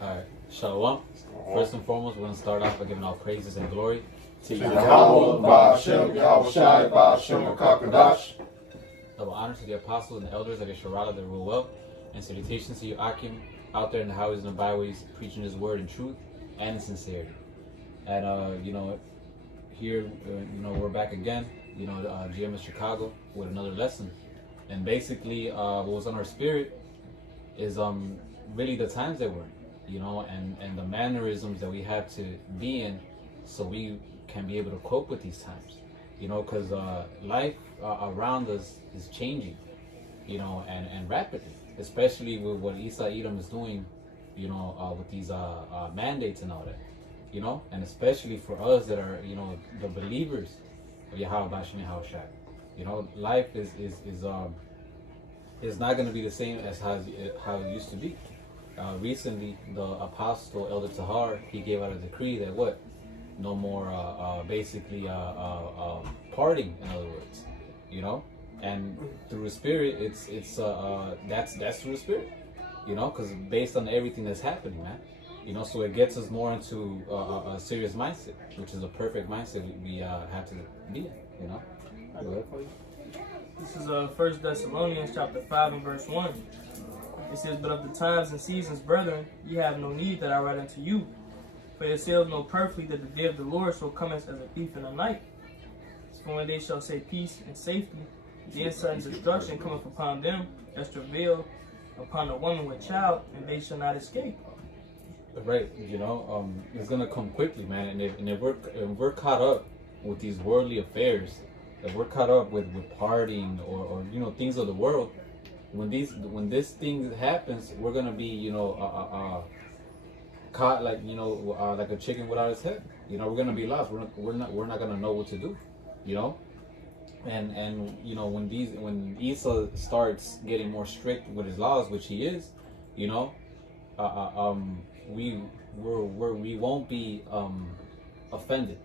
Alright, Shalom. First and foremost, we're going to start off by giving all praises and glory to Yahweh, Ba'ashem, Yahushai, Ba'ashem, Kakadash. Double honor to the apostles and elders of Yesharala that rule well, and salutations to you, Akim, out there in the highways and the byways, preaching His word in truth and in sincerity. And here, we're back again. GMS Chicago with another lesson. And basically, what was on our spirit is really the times that we're in, and the mannerisms that we have to be in, so we can be able to cope with these times, because life around us is changing, and rapidly, especially with what Isa Edom is doing, with these mandates and all that, and especially for us that are, the believers of Yahweh Bashim Yahushai. Life is not going to be the same as how it used to be. Recently, the apostle Elder Tahar, he gave out a decree that no more partying, in other words, and through the spirit, that's through the spirit, because based on everything that's happening, man, so it gets us more into a serious mindset, which is a perfect mindset we have to be in, Go ahead. This is 1 Thessalonians chapter 5 and verse 1. It says, "But of the times and seasons, brethren, ye have no need that I write unto you. For yourselves know perfectly that the day of the Lord shall come as a thief in the night. For when they shall say peace and safety, then sudden destruction cometh upon them as travail upon a woman with child, and they shall not escape." Right, it's gonna come quickly, man. And if we're caught up with these worldly affairs, if we're caught up with partying or things of the world, when this thing happens, we're gonna be caught like like a chicken without its head. We're gonna be lost. We're not gonna know what to do. And when Esau starts getting more strict with his laws, which he is, we won't be offended.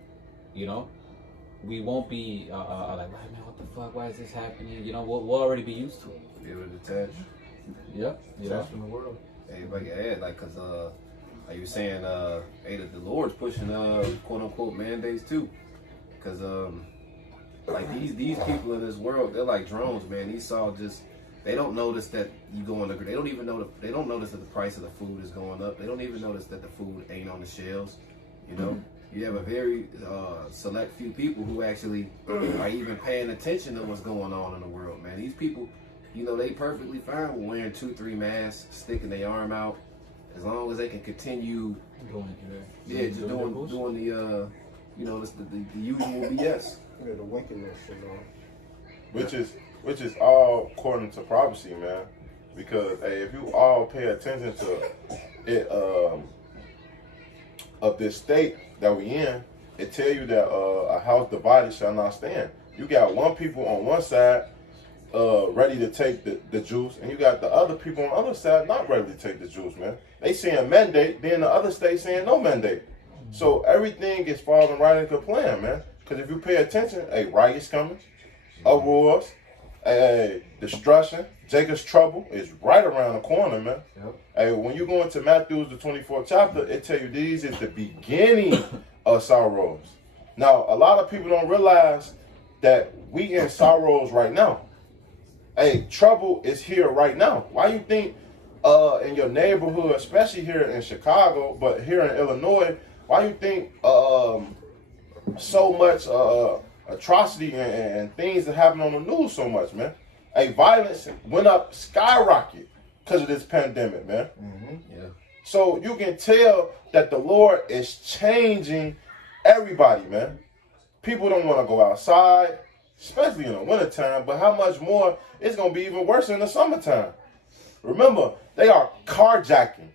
We won't be like, man, what the fuck? Why is this happening? We'll already be used to it. Be able to detach. Detach from the world. Hey, if I can add, cause like you were saying, that the Lord's pushing quote unquote mandates too, cause like these people in this world, they're like drones, man. They don't notice that you go on the. They don't even know. They don't notice that the price of the food is going up. They don't even notice that the food ain't on the shelves. You have a very select few people who actually are even paying attention to what's going on in the world, man. These people, they perfectly fine with wearing 2-3 masks, sticking their arm out, as long as they can continue doing the usual BS. Yeah, the wickedness, Which is all according to prophecy, man. Because if you all pay attention to it, of this state that we in, it tell you that a house divided shall not stand. You got one people on one side ready to take the juice, and you got the other people on the other side not ready to take the juice, man. They saying mandate, then the other state saying no mandate. So everything is falling right into plan, man. Because if you pay attention, riots coming, uproars, destruction, Jacob's trouble is right around the corner, man. Yep. When you go into Matthew, the 24th chapter, it tell you these is the beginning of sorrows. Now, a lot of people don't realize that we in sorrows right now. Trouble is here right now. Why you think in your neighborhood, especially here in Chicago, but here in Illinois, why you think so much atrocity and things that happen on the news so much, man? Violence went up skyrocket because of this pandemic, man. Mm-hmm. Yeah. So you can tell that the Lord is changing everybody, man. People don't want to go outside, especially in the wintertime, but how much more, it's going to be even worse in the summertime. Remember, they are carjacking.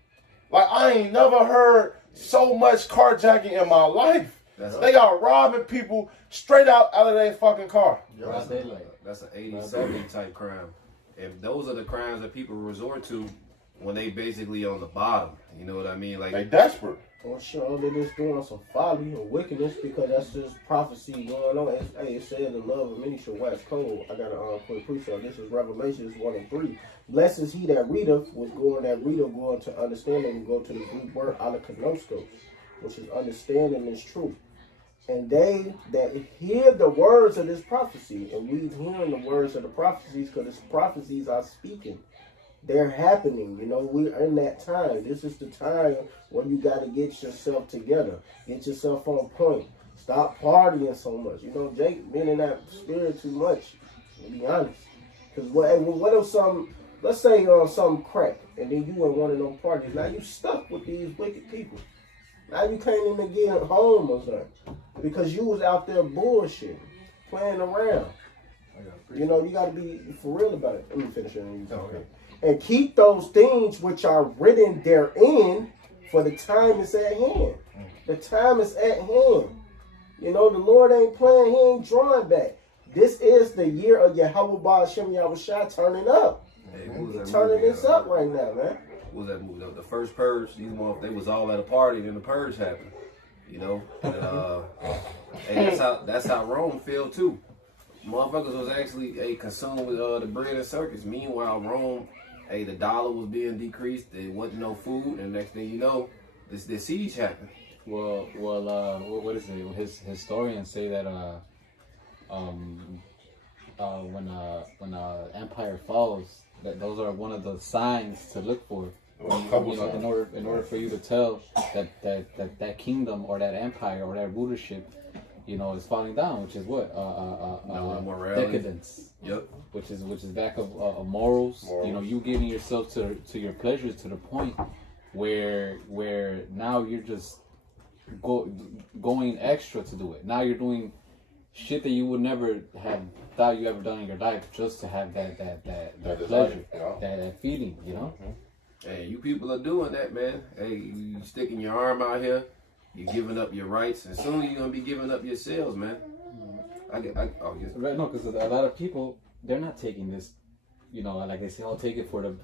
Like, I ain't never heard so much carjacking in my life. They are robbing people straight out of their fucking car. That's an 80-70 type crime. If those are the crimes that people resort to, when they basically on the bottom. You know what I mean? Like They desperate. Well, sure, they're just doing some folly and wickedness because that's just prophecy going on. It says the love of many shall wax cold. I got a quick precept. This is Revelations 1:3. Blessed is he that readeth, was going that reader going to understanding and go to the Greek word alakanoskos, which is understanding is truth. And they that hear the words of this prophecy, and we hearing the words of the prophecies because the prophecies are speaking. They're happening, you know, we're in that time. This is the time where you got to get yourself together. Get yourself on point. Stop partying so much. You know, Jake been in that spirit too much, to be honest. Because what if let's say something crack, and then you went one of those parties. Now you stuck with these wicked people. Now you can't even get home or something. Because you was out there bullshitting, playing around. You know, you got to be for real about it. Let me finish it. Okay. And keep those things which are written therein, for the time is at hand. The time is at hand. You know, the Lord ain't playing, he ain't drawing back. This is the year of Yahweh Ba'ashem Yahushua turning up. Hey, what was that He's turning movie, this up right now, man. What was that movie? The first Purge. These motherfuckers, they was all at a party, and then the Purge happened. You know, and hey, that's how Rome fell too. Motherfuckers was actually consumed with the bread and circus. Meanwhile, Rome, the dollar was being decreased. There wasn't no food, and next thing you know, this siege happened. Well, what is it? His historians say that when empire falls, that those are one of the signs to look for. You know, in order for you to tell that kingdom or that empire or that rulership, you know, is falling down, which is what decadence. Yep. Which is back of morals. You know, you giving yourself to your pleasures to the point where now you're just going extra to do it. Now you're doing shit that you would never have thought you ever done in your life just to have that pleasure, that feeling, you know. Hey, you people are doing that, man. Hey, you sticking your arm out here, you're giving up your rights, and soon you're gonna be giving up your sales, man. Right, no, because a lot of people, they're not taking this, you know, like they say, I'll take it for to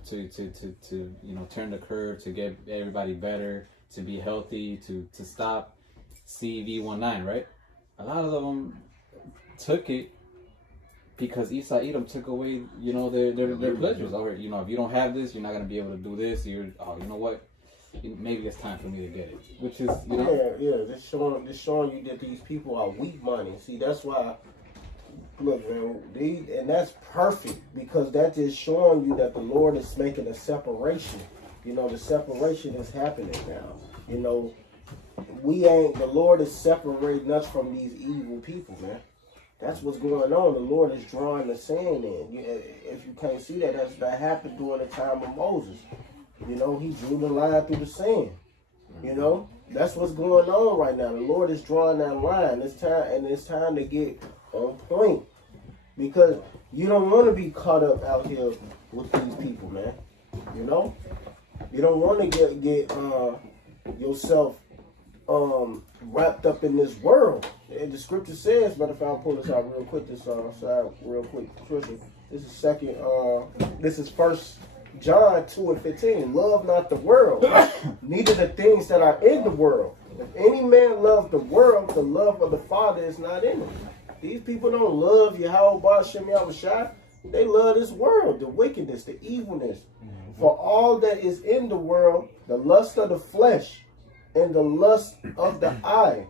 you know, turn the curve, to get everybody better, to be healthy, to stop CV19, right? A lot of them took it because Esau Edom took away, you know, their pleasures. Or, you know, if you don't have this, you're not gonna be able to do this. You know what? Maybe it's time for me to get it. Which is, you know, yeah. This showing you that these people are weak minded. See, that's why. Look, man, and that's perfect because that is showing you that the Lord is making a separation. You know, the separation is happening now. You know, the Lord is separating us from these evil people, man. That's what's going on. The Lord is drawing the sand in. If you can't see that happened during the time of Moses. You know, he drew the line through the sand. You know, that's what's going on right now. The Lord is drawing that line. It's time to get on point because you don't want to be caught up out here with these people, man. You know, you don't want to get yourself wrapped up in this world. And the scripture says, matter of fact, I'll pull this out real quick. This is First John 2:15. Love not the world, neither the things that are in the world. If any man love the world, the love of the Father is not in him. These people don't love Yahweh Ba'ashem Yahushua. They love this world, the wickedness, the evilness. For all that is in the world, the lust of the flesh, and the lust of the eye,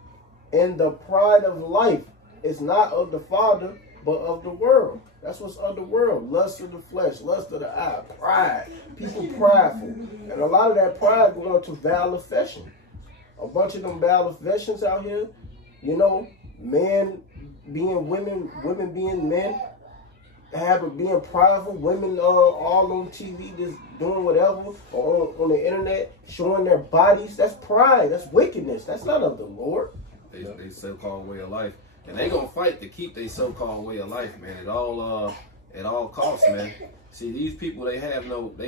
and the pride of life is not of the Father, but of the world. That's what's of the world. Lust of the flesh, lust of the eye, pride. People prideful. And a lot of that pride going to vile affection. A bunch of them vile affections out here, you know, men being women, women being men, being prideful, women all on TV just doing whatever, or on the internet showing their bodies. That's pride. That's wickedness. That's not of the Lord. They so-called way of life, and they gonna fight to keep their so-called way of life, man. At all costs, man. See, these people, they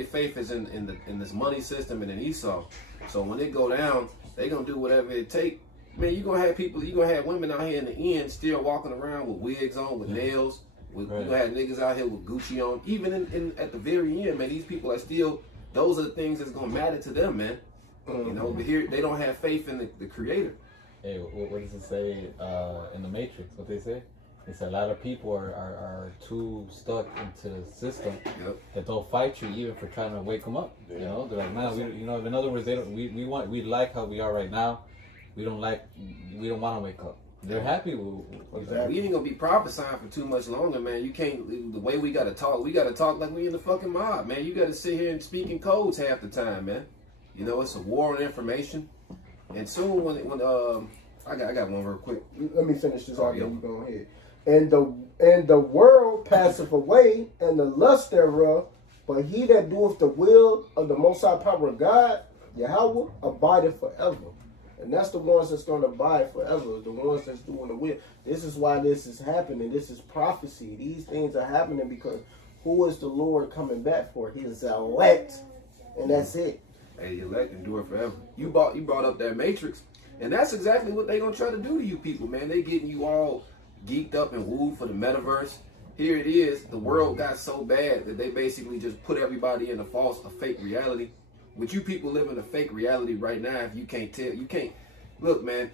faith is in this money system and in Esau. So when they go down, they gonna do whatever it take. Man, you gonna have women out here in the end still walking around with wigs on, with nails. You gonna have niggas out here with Gucci on. Even at the very end, man, these people are still those are the things that's gonna matter to them, man. You know, but here they don't have faith in the Creator. Hey, what does it say in the Matrix? What they say? It's a lot of people are too stuck into the system that they'll fight you even for trying to wake them up. You know, they're like, man, you know, in other words, they don't. We like how we are right now. We don't want to wake up. They're happy with We ain't gonna be prophesying for too much longer, man. You can't. The way we gotta talk like we in the fucking mob, man. You gotta sit here and speak in codes half the time, man. You know, it's a war on information. And soon, when I got one real quick. Let me finish this argument. You go ahead. And the world passeth away, and the lust thereof, but he that doeth the will of the Most High Power of God, Yahweh, abideth forever. And that's the ones that's going to abide forever, the ones that's doing the will. This is why this is happening. This is prophecy. These things are happening because who is the Lord coming back for? His elect. And that's it. Hey, elect endure forever. You brought up that Matrix, and that's exactly what they gonna try to do to you people, man. They getting you all geeked up and wooed for the metaverse. Here it is. The world got so bad that they basically just put everybody in a fake reality. With you people living a fake reality right now, if you can't tell, you can't look, man.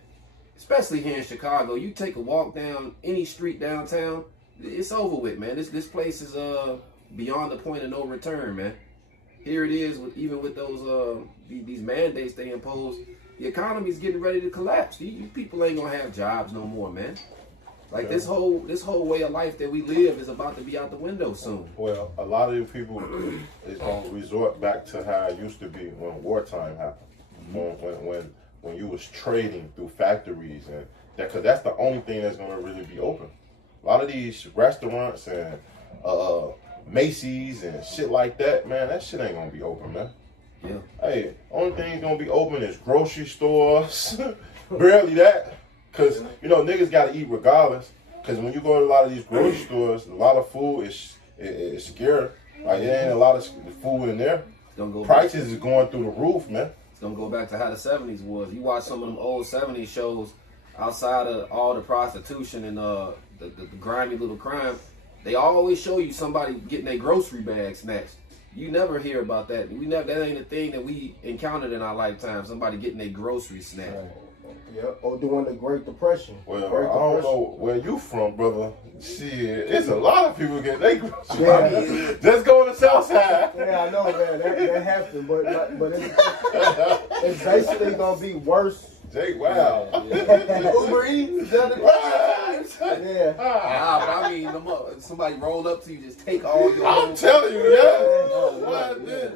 Especially here in Chicago, you take a walk down any street downtown, it's over with, man. This place is beyond the point of no return, man. Here it is, even with those these mandates they impose, the economy's getting ready to collapse. You people ain't gonna have jobs no more, man. Like this whole way of life that we live is about to be out the window soon. Well, a lot of you people is gonna resort back to how it used to be when wartime happened, when you was trading through factories and that, because that's the only thing that's gonna really be open. A lot of these restaurants and Macy's and shit like that, man, that shit ain't gonna be open, man. Yeah. Hey, only thing gonna be open is grocery stores. Barely that. Because, you know, niggas got to eat regardless. Because when you go to a lot of these grocery stores, a lot of food is scarce. Like, there ain't a lot of food in there. Prices is going through the roof, man. It's going to go back to how the 70s was. You watch some of them old 70s shows outside of all the prostitution and the grimy little crime. They always show you somebody getting their grocery bag snatched. You never hear about that. That ain't a thing that we encountered in our lifetime. Somebody getting their groceries snatched. Right. Yeah, or during the Great Depression. Well, I don't know where you from, brother. Shit, it's a lot of people getting their groceries. Yeah. Just go to the south side. Yeah, I know, man. That happened, but it's basically gonna be worse. Jake, wow. Uber Eats, yeah. Nah, but I mean, somebody roll up to you, just take all your. I'm telling you,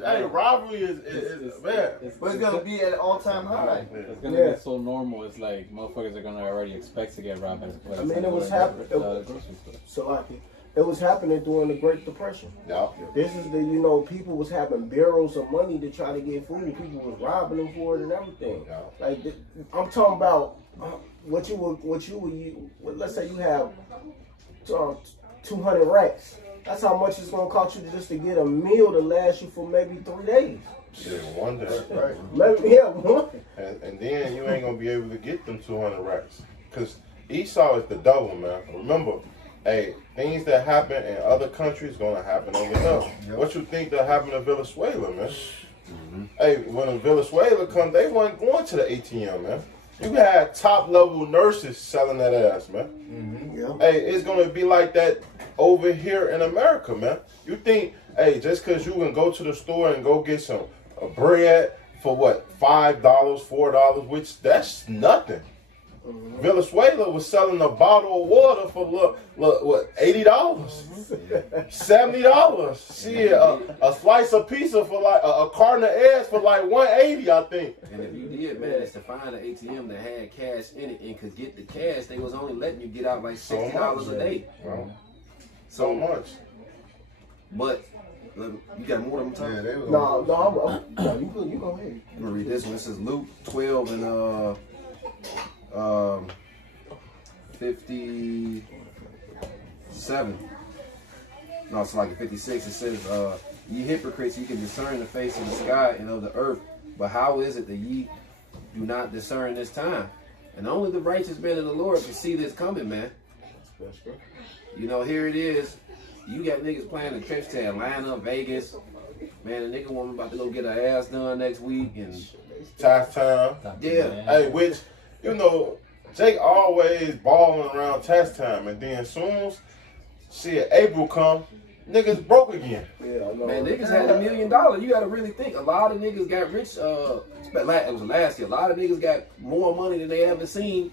hey, robbery is man. But it's gonna be at an all-time high. It's gonna get so normal. It's like motherfuckers are gonna already expect to get robbed. I mean, it was happening. It was happening during the Great Depression. Yeah. This is people was having barrels of money to try to get food. People was robbing them for it and everything. Yeah. Like I'm talking about what you would let's say you have 200 racks. That's how much it's gonna cost you just to get a meal to last you for maybe 3 days. Shit, one day, right? Maybe, yeah, one. And then you ain't gonna be able to get them 200 racks, cause Esau is the devil, man. Remember. Hey, things that happen in other countries gonna happen over here. Yep. What you think that happened to Venezuela, man? Mm-hmm. Hey, when Venezuela come, they weren't going to the ATM, man. You had top level nurses selling that ass, man. Mm-hmm. Yep. Hey, it's gonna be like that over here in America, man. You think, hey, just cause you can go to the store and go get some bread for what, $5, $4, which that's nothing. Mm-hmm. Venezuela was selling a bottle of water for what, $80, $70. Shit, a slice of pizza for like a carton of eggs for like $180, I think. And if you did manage to find an ATM that had cash in it and could get the cash, they was only letting you get out like $60 a day. Bro. So much. But you got more of them? Yeah, no, you go ahead. I'm gonna read this one. This is Luke 12 and 57. No, it's like 56. It says, ye hypocrites, you can discern the face of the sky and of the earth, but how is it that ye do not discern this time? And only the righteous men of the Lord can see this coming, man. You know, here it is. You got niggas playing the trips to Atlanta, Vegas. Man, a nigga woman about to go get her ass done next week, and Tax time. yeah. Hey, which, you know, Jake always balling around tax time, and then soon as April come, niggas broke again. Yeah, I know. Man, niggas had $1 million. You gotta really think. A lot of niggas got rich. It was last year. A lot of niggas got more money than they ever seen.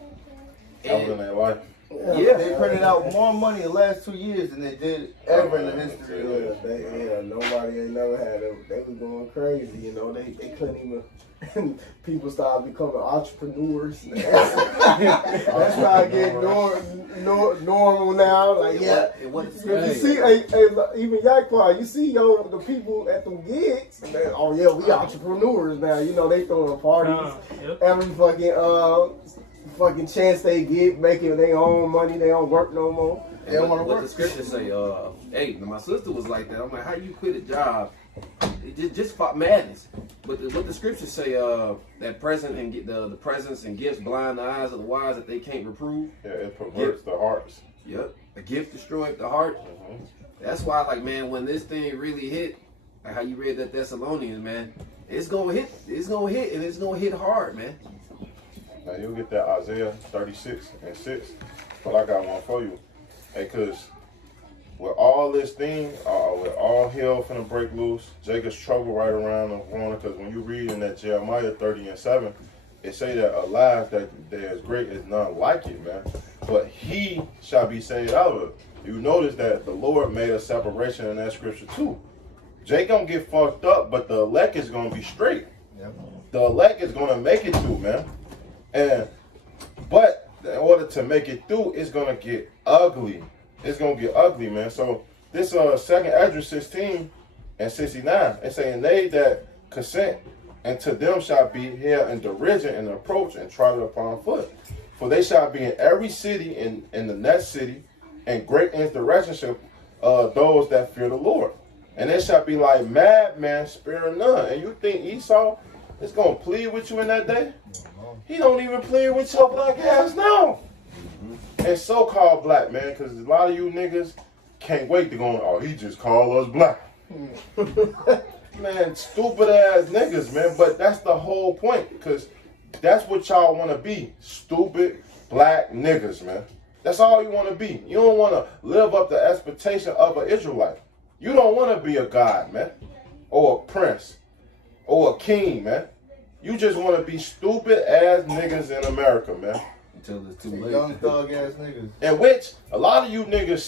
Other than that life. Yeah. They printed out more money in the last 2 years than they did ever in the history of it. Nobody ain't never had them. They was going crazy, you know. They couldn't even. People started becoming entrepreneurs. That's started getting normal now. Like, yeah. You see, even Yakpa, you see, the people at them gigs. Oh yeah, we entrepreneurs now. You know, they throwing parties every fucking chance they get, making their own money. They don't work no more. They don't want to work. What the scriptures say? Hey, my sister was like that. I'm like, how you quit a job? It just fought madness. But what the scriptures say? That present and get the presents and gifts blind the eyes of the wise that they can't reprove. Yeah, it perverts the hearts. Yep, a gift destroyed the heart. Mm-hmm. That's why, like, man, when this thing really hit, like how you read that Thessalonians, man, it's gonna hit. It's gonna hit, and it's gonna hit hard, man. Now you'll get that Isaiah 36:6, but I got one for you. Hey, cause with all this thing, with all hell finna break loose, Jacob's trouble right around the corner. Cause when you read in that Jeremiah 30:7, it say that a life that is great is none like it, man. But he shall be saved out of it. You notice that the Lord made a separation in that scripture too. Jake gonna get fucked up, but the elect is gonna be straight. Yep. The elect is gonna make it through, man. But in order to make it through, it's gonna get ugly. It's gonna get ugly, man. So this 2nd Ezra 16:69, it's saying they that consent, and to them shall be held in derision and approach and trodden upon foot. For they shall be in every city in the next city, and great insurrection shall those that fear the Lord. And they shall be like madmen, sparing none. And you think Esau is gonna plead with you in that day? He don't even plead with your black ass now. And so-called black, man, because a lot of you niggas can't wait to go, oh, he just called us black. Man, stupid ass niggas, man. But that's the whole point, because that's what y'all want to be. Stupid black niggas, man. That's all you want to be. You don't want to live up the expectation of an Israelite. You don't want to be a god, man, or a prince, or a king, man. You just want to be stupid ass niggas in America, man. Until it's too late. Young thug ass niggas. In which a lot of you niggas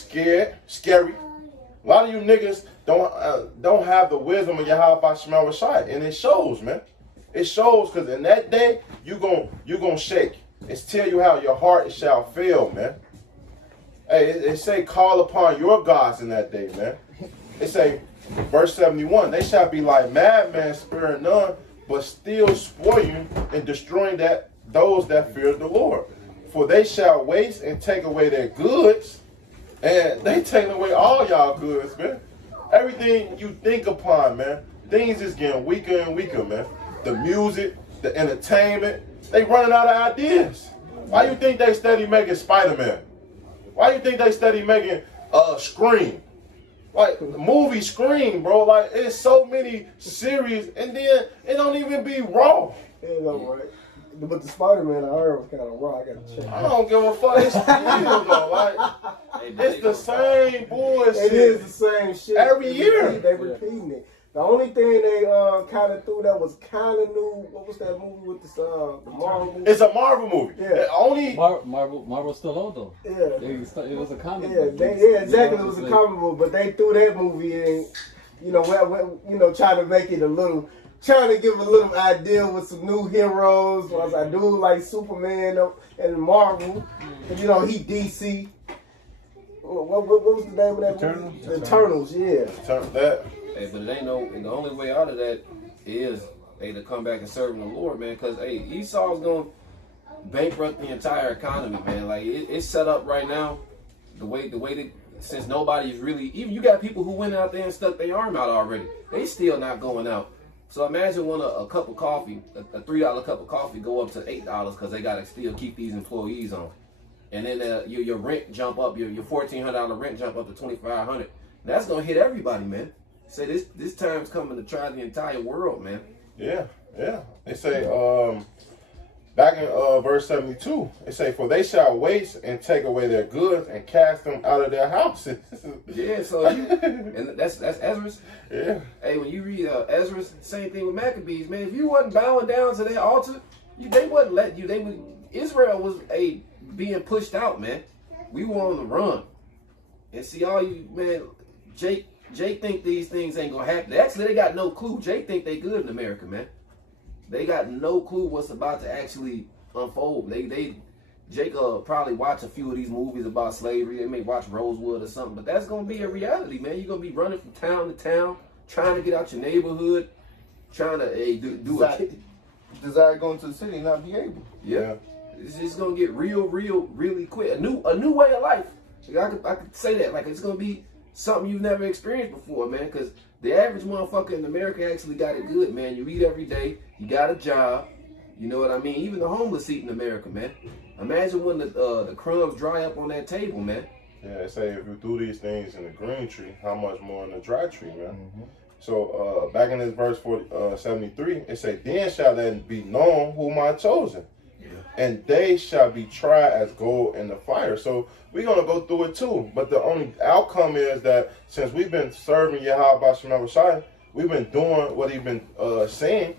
scary. A lot of you niggas don't have the wisdom of Yahweh Shema Rashai, and it shows, man. It shows, because in that day you gon' shake. It's tell you how your heart shall fail, man. Hey, it say call upon your gods in that day, man. It say verse 71, they shall be like madmen, sparing none, but still spoiling and destroying those that fear the Lord. For they shall waste and take away their goods, and they taking away all y'all goods, man. Everything you think upon, man, things is getting weaker and weaker, man. The music, the entertainment, they running out of ideas. Why you think they steady making Spider-Man? Why you think they steady making Scream? Like, the movie Scream, bro. Like, it's so many series, and then it don't even be raw. You know, right? But the Spider-Man I heard was kind of raw. I gotta check. I don't give a fuck. It's still though. Like, it's the same bullshit. It is the same shit every year. They repeating it. The only thing they kind of threw that was kind of new. What was that movie with the Marvel movie? It's a Marvel movie. Yeah. Only Marvel's still old though. Yeah. It was a comic. Yeah, exactly. It was a comic book, but they threw that movie in. You know, trying to make it trying to give a little idea with some new heroes. Once I do like Superman and Marvel, and, you know, he DC. What was the name of that movie? The Eternals, yeah. that. Hey, but it ain't the only way out of that is to come back and serve the Lord, man. Because Esau's gonna bankrupt the entire economy, man. Like it's set up right now, the way since nobody's really, even you got people who went out there and stuck their arm out already. They still not going out. So imagine when a cup of coffee, a $3 cup of coffee, go up to $8 because they gotta still keep these employees on, and then your rent jump up, your $1,400 rent jump up to $2,500. That's gonna hit everybody, man. Say this time's coming to try the entire world, man. Yeah. They say, back in verse 72, it say, for they shall waste and take away their goods and cast them out of their houses. Yeah, so and that's Ezra's. Yeah. Hey, when you read Ezra's, same thing with Maccabees, man. If you wasn't bowing down to their altar, they wouldn't let you. Israel was being pushed out, man. We were on the run. And see, all you, man, Jake think these things ain't gonna happen. Actually, they got no clue. Jake think they good in America, man. They got no clue what's about to actually unfold. Jake probably watch a few of these movies about slavery. They may watch Rosewood or something, but that's gonna be a reality, man. You're gonna be running from town to town, trying to get out your neighborhood, trying to desire going to the city and not be able. Yeah. It's just gonna get real, really quick. A new way of life. I could say that. Like, it's gonna be something you've never experienced before, man. Because the average motherfucker in America actually got it good, man. You eat every day. You got a job. You know what I mean? Even the homeless eat in America, man. Imagine when the crumbs dry up on that table, man. Yeah, they say if you do these things in the green tree, how much more in the dry tree, man? Mm-hmm. So back in this verse 73, it say, then shall then be known whom I chosen. And they shall be tried as gold in the fire. So we're going to go through it too. But the only outcome is that since we've been serving Yahweh Shem Shai, we've been doing what he's been saying.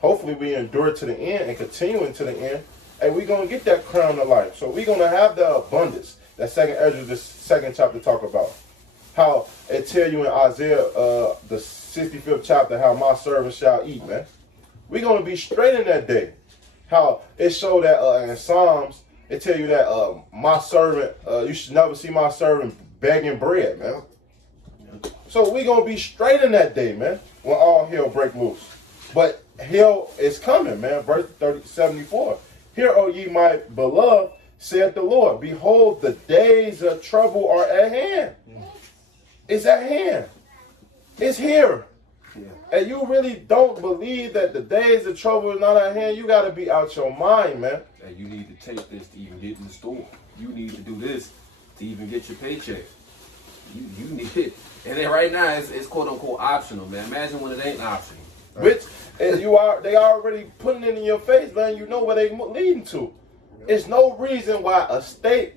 Hopefully we endure to the end and continuing to the end. And we're going to get that crown of life. So we're going to have the abundance that second Ezra, the second chapter talk about. How it tell you in Isaiah, the 65th chapter, how my servant shall eat, man. We're going to be straight in that day. How it showed that in Psalms, it tell you that my servant, you should never see my servant begging bread, man. So we gonna be straight in that day, man, when all hell break loose. But hell is coming, man. Verse 74. Hear, O ye my beloved, saith the Lord, behold, the days of trouble are at hand. It's at hand. It's here. And you really don't believe that the days of trouble is not at hand, you got to be out your mind, man. And you need to take this to even get in the store. You need to do this to even get your paycheck. You need it. And then right now, it's quote unquote optional, man. Imagine when it ain't optional. Which they already putting it in your face, letting you know where they leading to. It's no reason why a state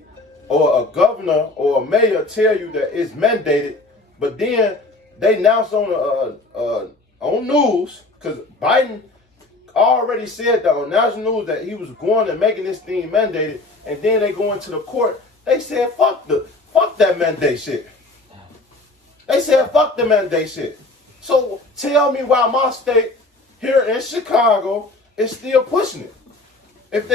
or a governor or a mayor tell you that it's mandated, but then they announced on news, because Biden already said that on national news that he was going and making this thing mandated, and then they go into the court. They said fuck that mandate shit. They said fuck the mandate shit. So tell me why my state here in Chicago is still pushing it. If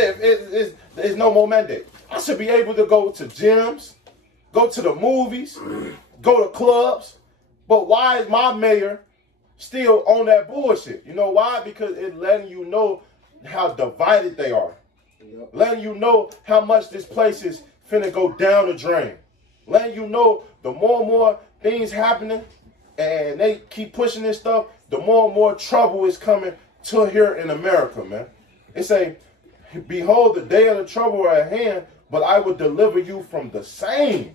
there's no more mandate, I should be able to go to gyms, go to the movies, go to clubs. But why is my mayor still on that bullshit? You know why? Because it's letting you know how divided they are. Yep. Letting you know how much this place is finna go down the drain. Letting you know the more and more things happening and they keep pushing this stuff, the more and more trouble is coming to here in America, man. It say, behold, the day of the trouble are at hand, but I will deliver you from the same.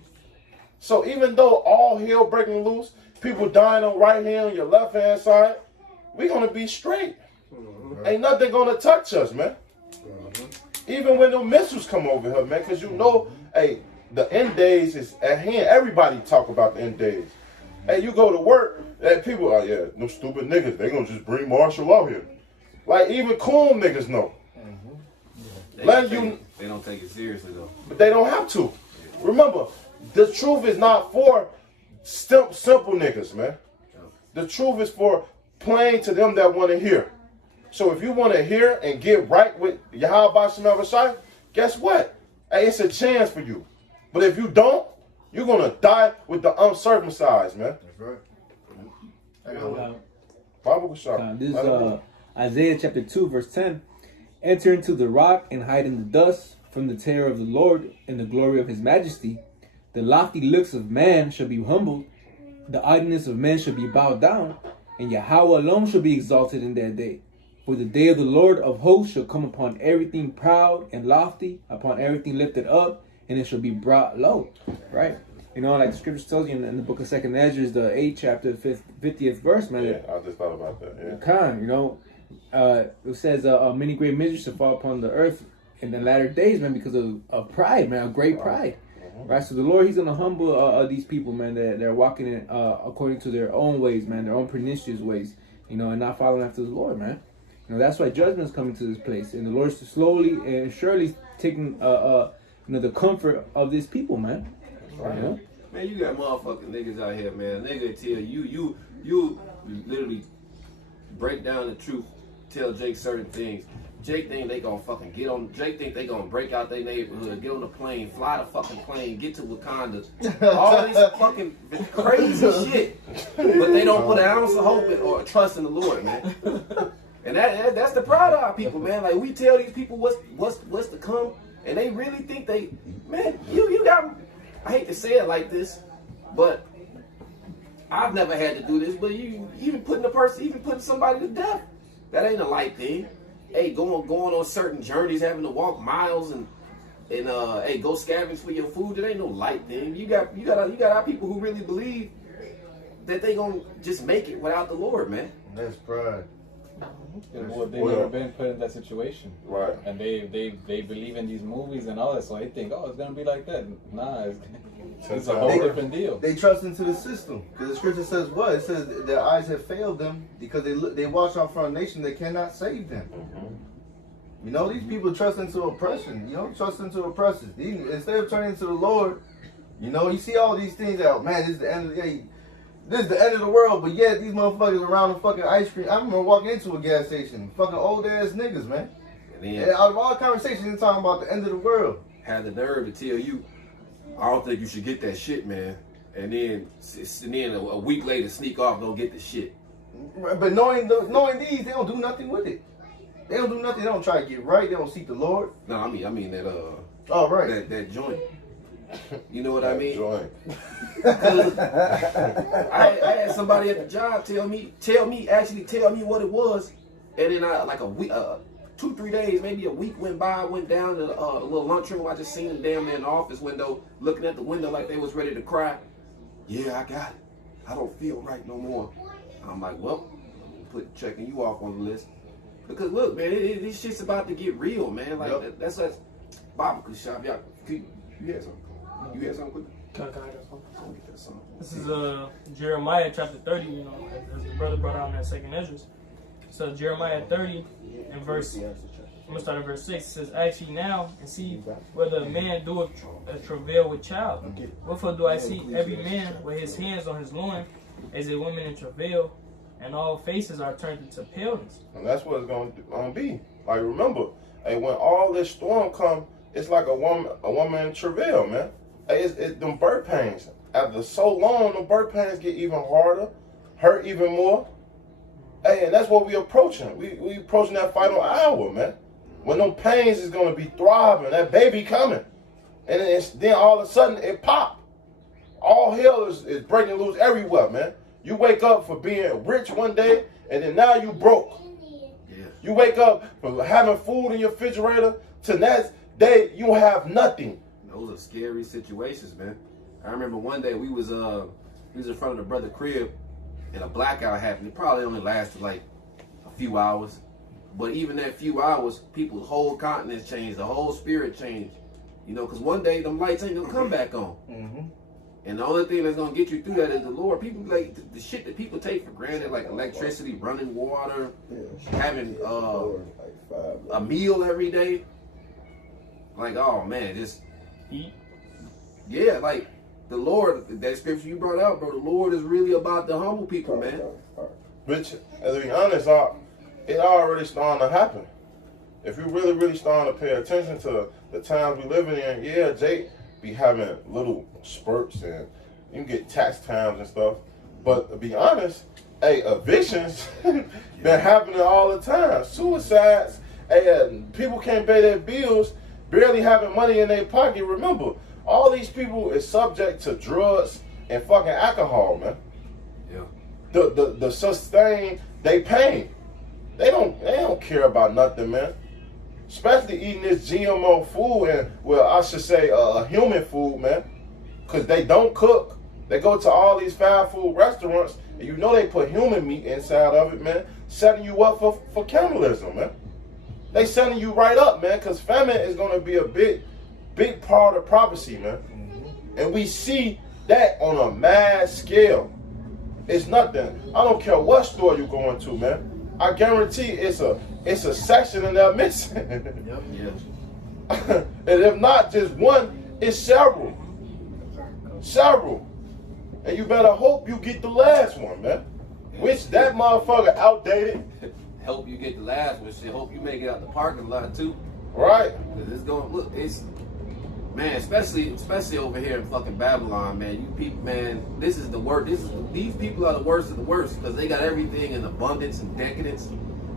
So even though all hell breaking loose, people dying on right hand on your left hand side, we're gonna be straight. Mm-hmm. Ain't nothing gonna touch us, man. Mm-hmm. Even when the missiles come over here, man, because you know, hey, the end days is at hand. Everybody talk about the end days. Hey, you go to work, and people, oh yeah, no stupid niggas, they gonna just bring Marshall out here. Like even cool niggas know. Mm-hmm. They don't take it seriously though. But they don't have to. Yeah. Remember, the truth is not for simple niggas, man. The truth is for plain to them that want to hear. So if you want to hear and get right with Yahweh Shem Shai, guess what? Hey, it's a chance for you. But if you don't, you're going to die with the uncircumcised, man. That's right. Bible shop. This is Isaiah chapter 2, verse 10. Enter into the rock and hide in the dust from the terror of the Lord and the glory of his majesty. The lofty looks of man shall be humbled, the idleness of men shall be bowed down, and Yahweh alone shall be exalted in that day. For the day of the Lord of hosts shall come upon everything proud and lofty, upon everything lifted up, and it shall be brought low. Right? You know, like the scripture tells you in the book of 2nd Ezra, the 8th chapter, 50th verse, man. Yeah, I just thought about that. Yeah. Khan, you know, it says many great miseries shall fall upon the earth in the latter days, man, because of pride, man, of great pride. Right, so the Lord, He's gonna humble these people, man, that they're walking in according to their own ways, man, their own pernicious ways, you know, and not following after the Lord, man. You know, that's why judgment's coming to this place, and the Lord's slowly and surely taking, you know, the comfort of this people, man. Right. You know? Man, you got motherfucking niggas out here, man. Nigga tell you literally break down the truth, tell Jake certain things. Jake think they gonna fucking Jake think they gonna break out their neighborhood, get on the plane, fly the fucking plane, get to Wakanda. All these fucking crazy shit. But they don't put an ounce of hope or trust in the Lord, man. And that's the pride of our people, man. Like, we tell these people what's to come, and they really think man, you got, I hate to say it like this, but I've never had to do this, but you even putting somebody to death, that ain't a light thing. Hey, going on certain journeys, having to walk miles and hey, go scavenge for your food, it ain't no light thing. You got our people who really believe that they gonna just make it without the Lord, man. That's pride. They've never been put in that situation, Right. and they believe in these movies and all that, so they think, oh, it's gonna be like that. Nah, it's a whole different deal. They trust into the system because the scripture says what? It says their eyes have failed them because they watch out for a nation that cannot save them. You know, these people trust into oppression. You don't trust into oppressors. Instead of turning to the Lord, you know, you see all these things out. Man, this is the end of the day. This is the end of the world, but yet these motherfuckers around the fucking ice cream. I remember walking into a gas station, fucking old ass niggas, man. And And out of all conversations, they're talking about the end of the world. had the nerve to tell you, I don't think you should get that shit, man. And then a week later, sneak off, go get the shit. But knowing these, they don't do nothing with it. They don't do nothing. They don't try to get right. They don't seek the Lord. No, I mean that Oh, right. that joint. You know what I mean? Joint. I had somebody at the job tell me what it was, and then I, like a week, 2-3 days, maybe a week went by. I went down to a little lunchroom. I just seen them damn near in the office window, looking at the window like they was ready to cry. Yeah, I got it. I don't feel right no more. I'm like, well, checking you off on the list. Because look, man, this shit's about to get real, man. Like Yep. that's Bible shop. Y'all, you had something? You had something quick? Get that song. This is Jeremiah chapter 30, you know, as the brother brought out in that 2nd Ezra. So Jeremiah 30 and verse, I'm going to start at verse 6. It says, ask ye now and see whether a man doeth travail with child. Wherefore do I see every man with his hands on his loin as a woman in travail, and all faces are turned into paleness. And that's what it's going to be. Like, remember, hey, when all this storm come, it's like a woman in travail, man. Hey, it's them birth pains. After so long, the birth pains get even harder, hurt even more. Hey, and that's what we approaching. We approaching that final hour, man. When them pains is going to be throbbing, that baby coming. And then all of a sudden, it pop. All hell is breaking loose everywhere, man. You wake up for being rich one day, and then now you broke. Yeah. You wake up from having food in your refrigerator, to next day you have nothing. Those are scary situations, man. I remember one day we was in front of the brother crib, and a blackout happened. It probably only lasted like a few hours, but even that few hours, people's whole countenance changed, the whole spirit changed. You know, because one day them lights ain't gonna come back on. Mm-hmm. And the only thing that's gonna get you through that is the Lord. People like the shit that people take for granted, like electricity, running water, having a meal every day. Like, oh man, just Eat. yeah, like the Lord. That scripture you brought out, bro. The Lord is really about the humble people, man. Which, to be honest, it already starting to happen. If you really starting to pay attention to the times we living in, yeah, Jake be having little spurts and you can get tax times and stuff. But to be honest, hey, evictions been happening all the time. Suicides, hey, people can't pay their bills, barely having money in their pocket. Remember, all these people is subject to drugs and fucking alcohol, man. Yeah. The sustain they pain. They don't care about nothing, man. Especially eating this GMO food and, well, I should say human food, man. because they don't cook. They go to all these fast food restaurants, and you know they put human meat inside of it, man, setting you up for cannibalism, man. They setting you right up, man, because famine is going to be a big part of prophecy, man. And we see that on a mad scale. It's nothing. I don't care what store you going to, man. I guarantee it's a section in there missing. And if not just one, it's several. And you better hope you get the last one, man. Which that motherfucker outdated. Help you get the last one. Shit, hope you make it out the parking lot too. Right. Cause it's going look, it's man, especially over here in fucking Babylon, man. You people, man, this is the worst. These people are the worst of the worst because they got everything in abundance and decadence.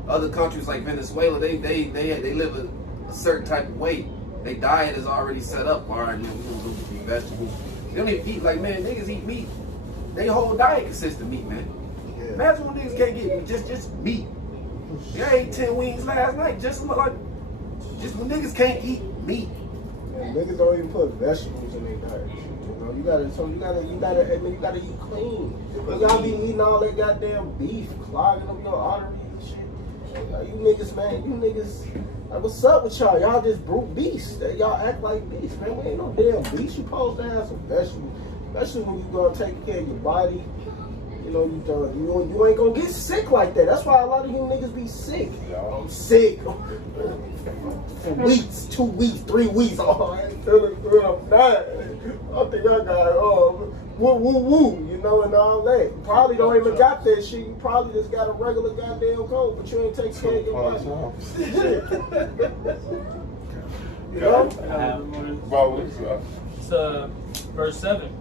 Other countries like Venezuela, they live a certain type of way. Their diet is already set up. All right, we're gonna eat vegetables. They don't even eat like, man, niggas eat meat. Their whole diet consists of meat, man. Yeah. Imagine when niggas can't get just meat. I ate 10 wings last night. Just when niggas can't eat meat. And niggas don't even put vegetables in their diet. You know, you gotta eat clean. Y'all be eating all that goddamn beef, clogging up your arteries and shit. Like, you niggas, like, what's up with y'all? Y'all just brute beasts. Y'all act like beasts, man. We ain't no damn beasts. You supposed to have some vegetables, especially when you gonna take care of your body. You know, you ain't gonna get sick like that. That's why a lot of you niggas be sick. I'm sick for weeks, 2 weeks, 3 weeks. Oh, I ain't feeling good. I'm dying. I think I got woo, you know, and all that. You probably don't even got that shit. You probably just got a regular goddamn cold, but you ain't taking care of your body. You know? It's verse 7.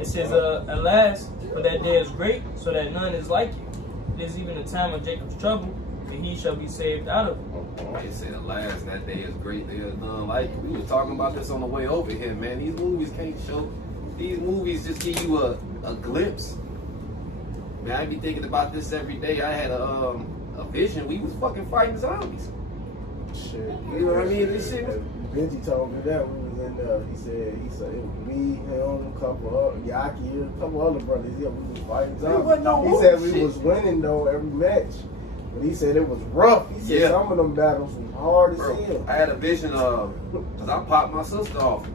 It says, alas, for that day is great, so that none is like you. It is even the time of Jacob's trouble, and he shall be saved out of it. They said, alas, that day is great, there is none like you. We were talking about this on the way over here, man. These movies can't show. These movies just give you a glimpse. Man, I be thinking about this every day. I had a vision. We was fucking fighting zombies. Shit. You know what I mean? This shit was... Benji told me that we was in there. He said it was me, him, a couple of Yaki, a couple other brothers. Yeah, we was fighting zombies. wasn't no He said we shit. was winning though every match, but he said it was rough. He said Yeah. some of them battles was hard as Bro, hell. I had a vision of, because I popped my sister off.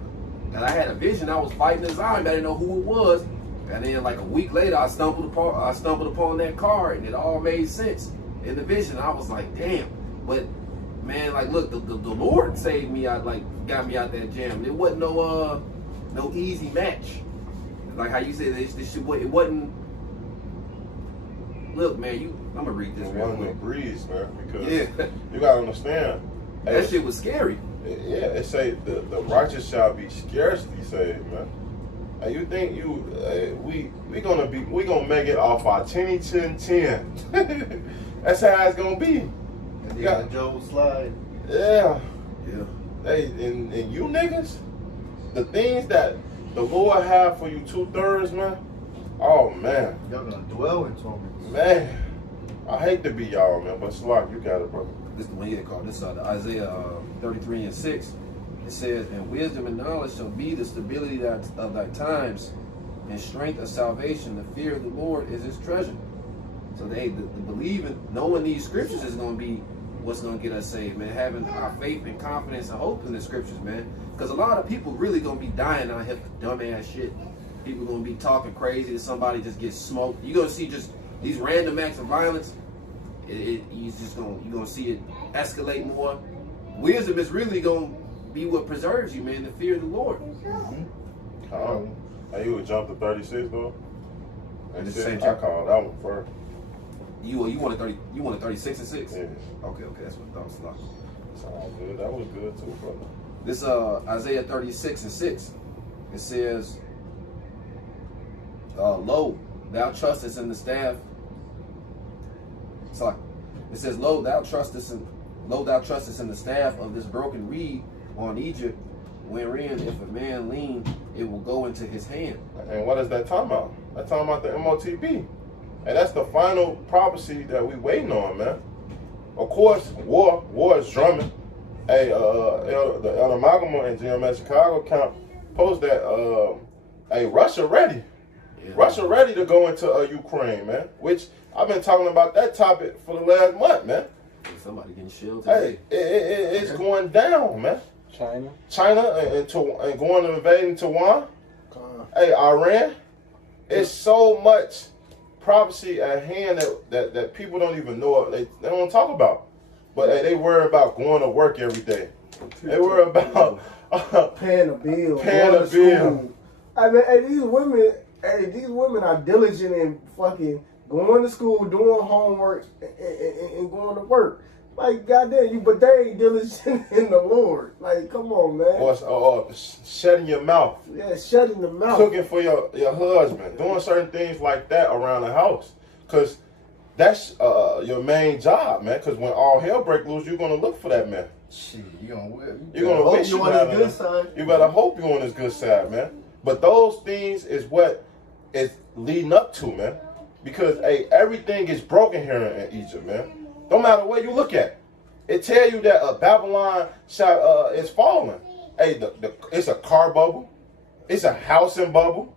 And I had a vision, I was fighting a zombie, I didn't know who it was. And then like a week later, I stumbled upon that card, and it all made sense in the vision. I was like, damn. But man, like, look, the Lord saved me out, like, got me out that jam. It wasn't no easy match. Like how you said, this shit, it wasn't. Look, man, I'm gonna read this It real wasn't a quick. breeze, man, because Yeah, you gotta understand. that shit was scary. Yeah, it say the righteous shall be scarcely saved, man. And you think we gonna make it off our 10. That's how it's gonna be. And you got Joe slide. Yeah. Yeah. Hey, and you niggas, the things that the Lord have for you 2/3, man. Oh man, Y'all gonna dwell in torment. man. I hate to be y'all, man, but Slack, you got it, brother. This is the one he had called. This is Isaiah 33:6. It says, "And wisdom and knowledge shall be the stability of thy times, and strength of salvation. The fear of the Lord is his treasure." So the believing, knowing these scriptures is going to be what's going to get us saved, man. Having our faith and confidence and hope in the scriptures, man. Because a lot of people really going to be dying out here for dumbass shit. People going to be talking crazy that somebody just gets smoked. You're going to see just these random acts of violence. You're going to see it escalate more. Wisdom is really going to be what preserves you, man. The fear of the Lord. Hey, you would jump to 36, though? And And the same I chapter. called that one first. You want a 30? You want a 36 and 6? Yeah. Okay, that's what I was like. Sounds good. That was good, too, brother. This Isaiah 36 and 6. It says, "Lo, thou trustest in the staff." Sorry. It says, "Lo, thou trustest in the staff of this broken reed on Egypt, wherein if a man lean, it will go into his hand." And what is that talking about? That's talking about the MOTB. And that's the final prophecy that we waiting on, man. Of course, war is drumming. Hey, the El Amalgama in GMS Chicago camp post that Hey, Russia ready. Yeah. Russia ready to go into Ukraine, man. Which I've been talking about that topic for the last month, man. Somebody getting shelled Hey, today. it's going down, man. China and going to invading Taiwan. Hey, Iran. It's so much prophecy at hand that people don't even know. They don't talk about. But they worry about going to work every day. They worry about paying a bill. Paying going a to bill. school. I mean, these women are diligent in fucking going to school, doing homework, and going to work. Like, goddamn, but they ain't diligent in the Lord. Like, come on, man. Or shutting your mouth. Yeah, shutting the mouth. Cooking for your husband. Doing certain things like that around the house. Because that's your main job, man. Because when all hell breaks loose, you're going to look for that man. Shit, you're gonna wish you on his good side. You better hope you're on his good side, man. But those things is what is leading up to, man. Because, hey, everything is broken here in Egypt, man. No matter where you look at. It tell you that Babylon is falling. Hey, it's a car bubble. It's a housing bubble.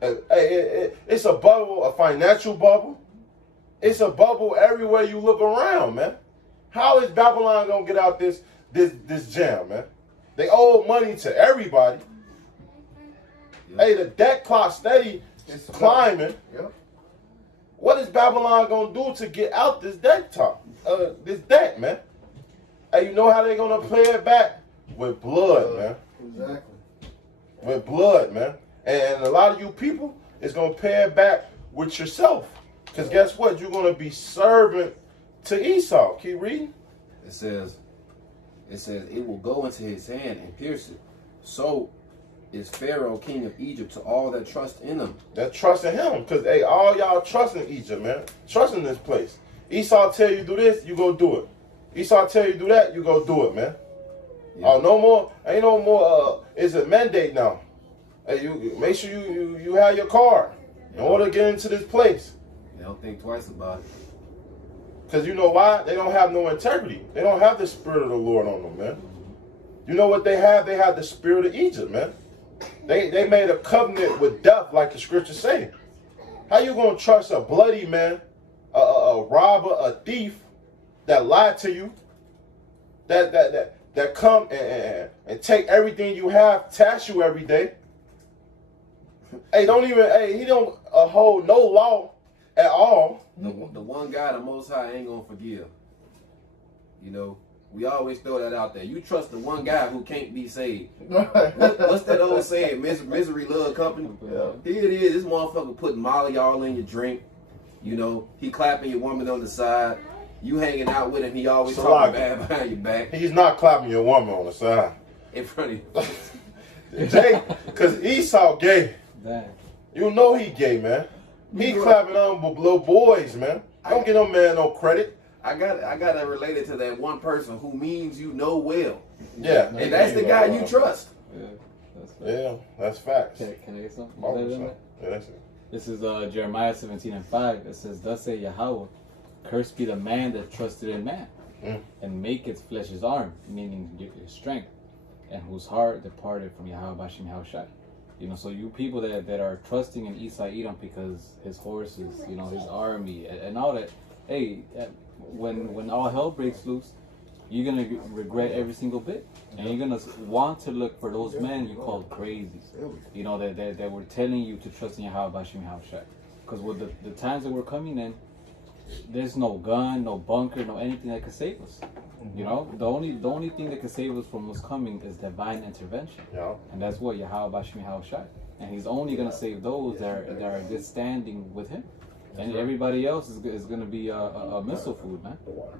It's a bubble, a financial bubble. It's a bubble everywhere you look around, man. How is Babylon gonna get out this jam, man? They owe money to everybody. Yeah. Hey, the debt clock steady climbing. Yep. What is Babylon gonna do to get out this debt this debt, man? Hey, you know how they gonna play it back? With blood, man. Exactly. With blood, man. And a lot of you people is gonna pay it back with yourself. Because guess what? You're gonna be servant to Esau. Keep reading. It says it will go into his hand and pierce it. So is Pharaoh, king of Egypt, to all that trust in him. That trust in him. Because, hey, all y'all trust in Egypt, man. Trust in this place. Esau tell you do this, you go do it. Esau tell you do that, you go do it, man. Yeah. Oh, no more. Ain't no more. It's a mandate now. Hey, you make sure you have your card in order to get into this place. They don't think twice about it. Because you know why? They don't have no integrity. They don't have the spirit of the Lord on them, man. You know what they have? They have the spirit of Egypt, man. They made a covenant with death, like the scriptures say. How you gonna trust a bloody man, a robber, a thief that lied to you, that come and take everything you have, tax you every day? Hey, he don't hold no law at all. The one guy, the Most High, ain't gonna forgive. You know, we always throw that out there. You trust the one guy who can't be saved. What's that old saying? Misery love company. Yeah. Here it is. This motherfucker putting Molly all in your drink. You know, he clapping your woman on the side. You hanging out with him. He always talking bad behind your back. He's not clapping your woman on the side. In front of you. Jay, because Esau gay. Damn. You know he gay, man. He clapping on little boys, man. Don't get no man no credit. I got to relate it to that one person who means you know well. Yeah. And that's the guy you trust. Yeah, that's facts. Can I get something? Yeah, that's it. This is Jeremiah 17:5. It says, "Thus say Yahweh, cursed be the man that trusted in man, and make its flesh his arm," meaning his strength, and whose heart departed from Yahweh Bashim Yahushai. You know, so you people that are trusting in Esau Edom because his horses, you know, his army, and all that. Hey, when all hell breaks loose, you're gonna regret every single bit, and you're gonna want to look for those men you called crazy. You know that were telling you to trust in Yahweh Bashim Yahushai. Because with the times that we're coming in, there's no gun, no bunker, no anything that can save us. You know, the only thing that can save us from what's coming is divine intervention. Yeah. And that's what Yahweh Bashim Yahushai. And he's only gonna save those that are in good standing with him. And everybody else is gonna be a missile food, man.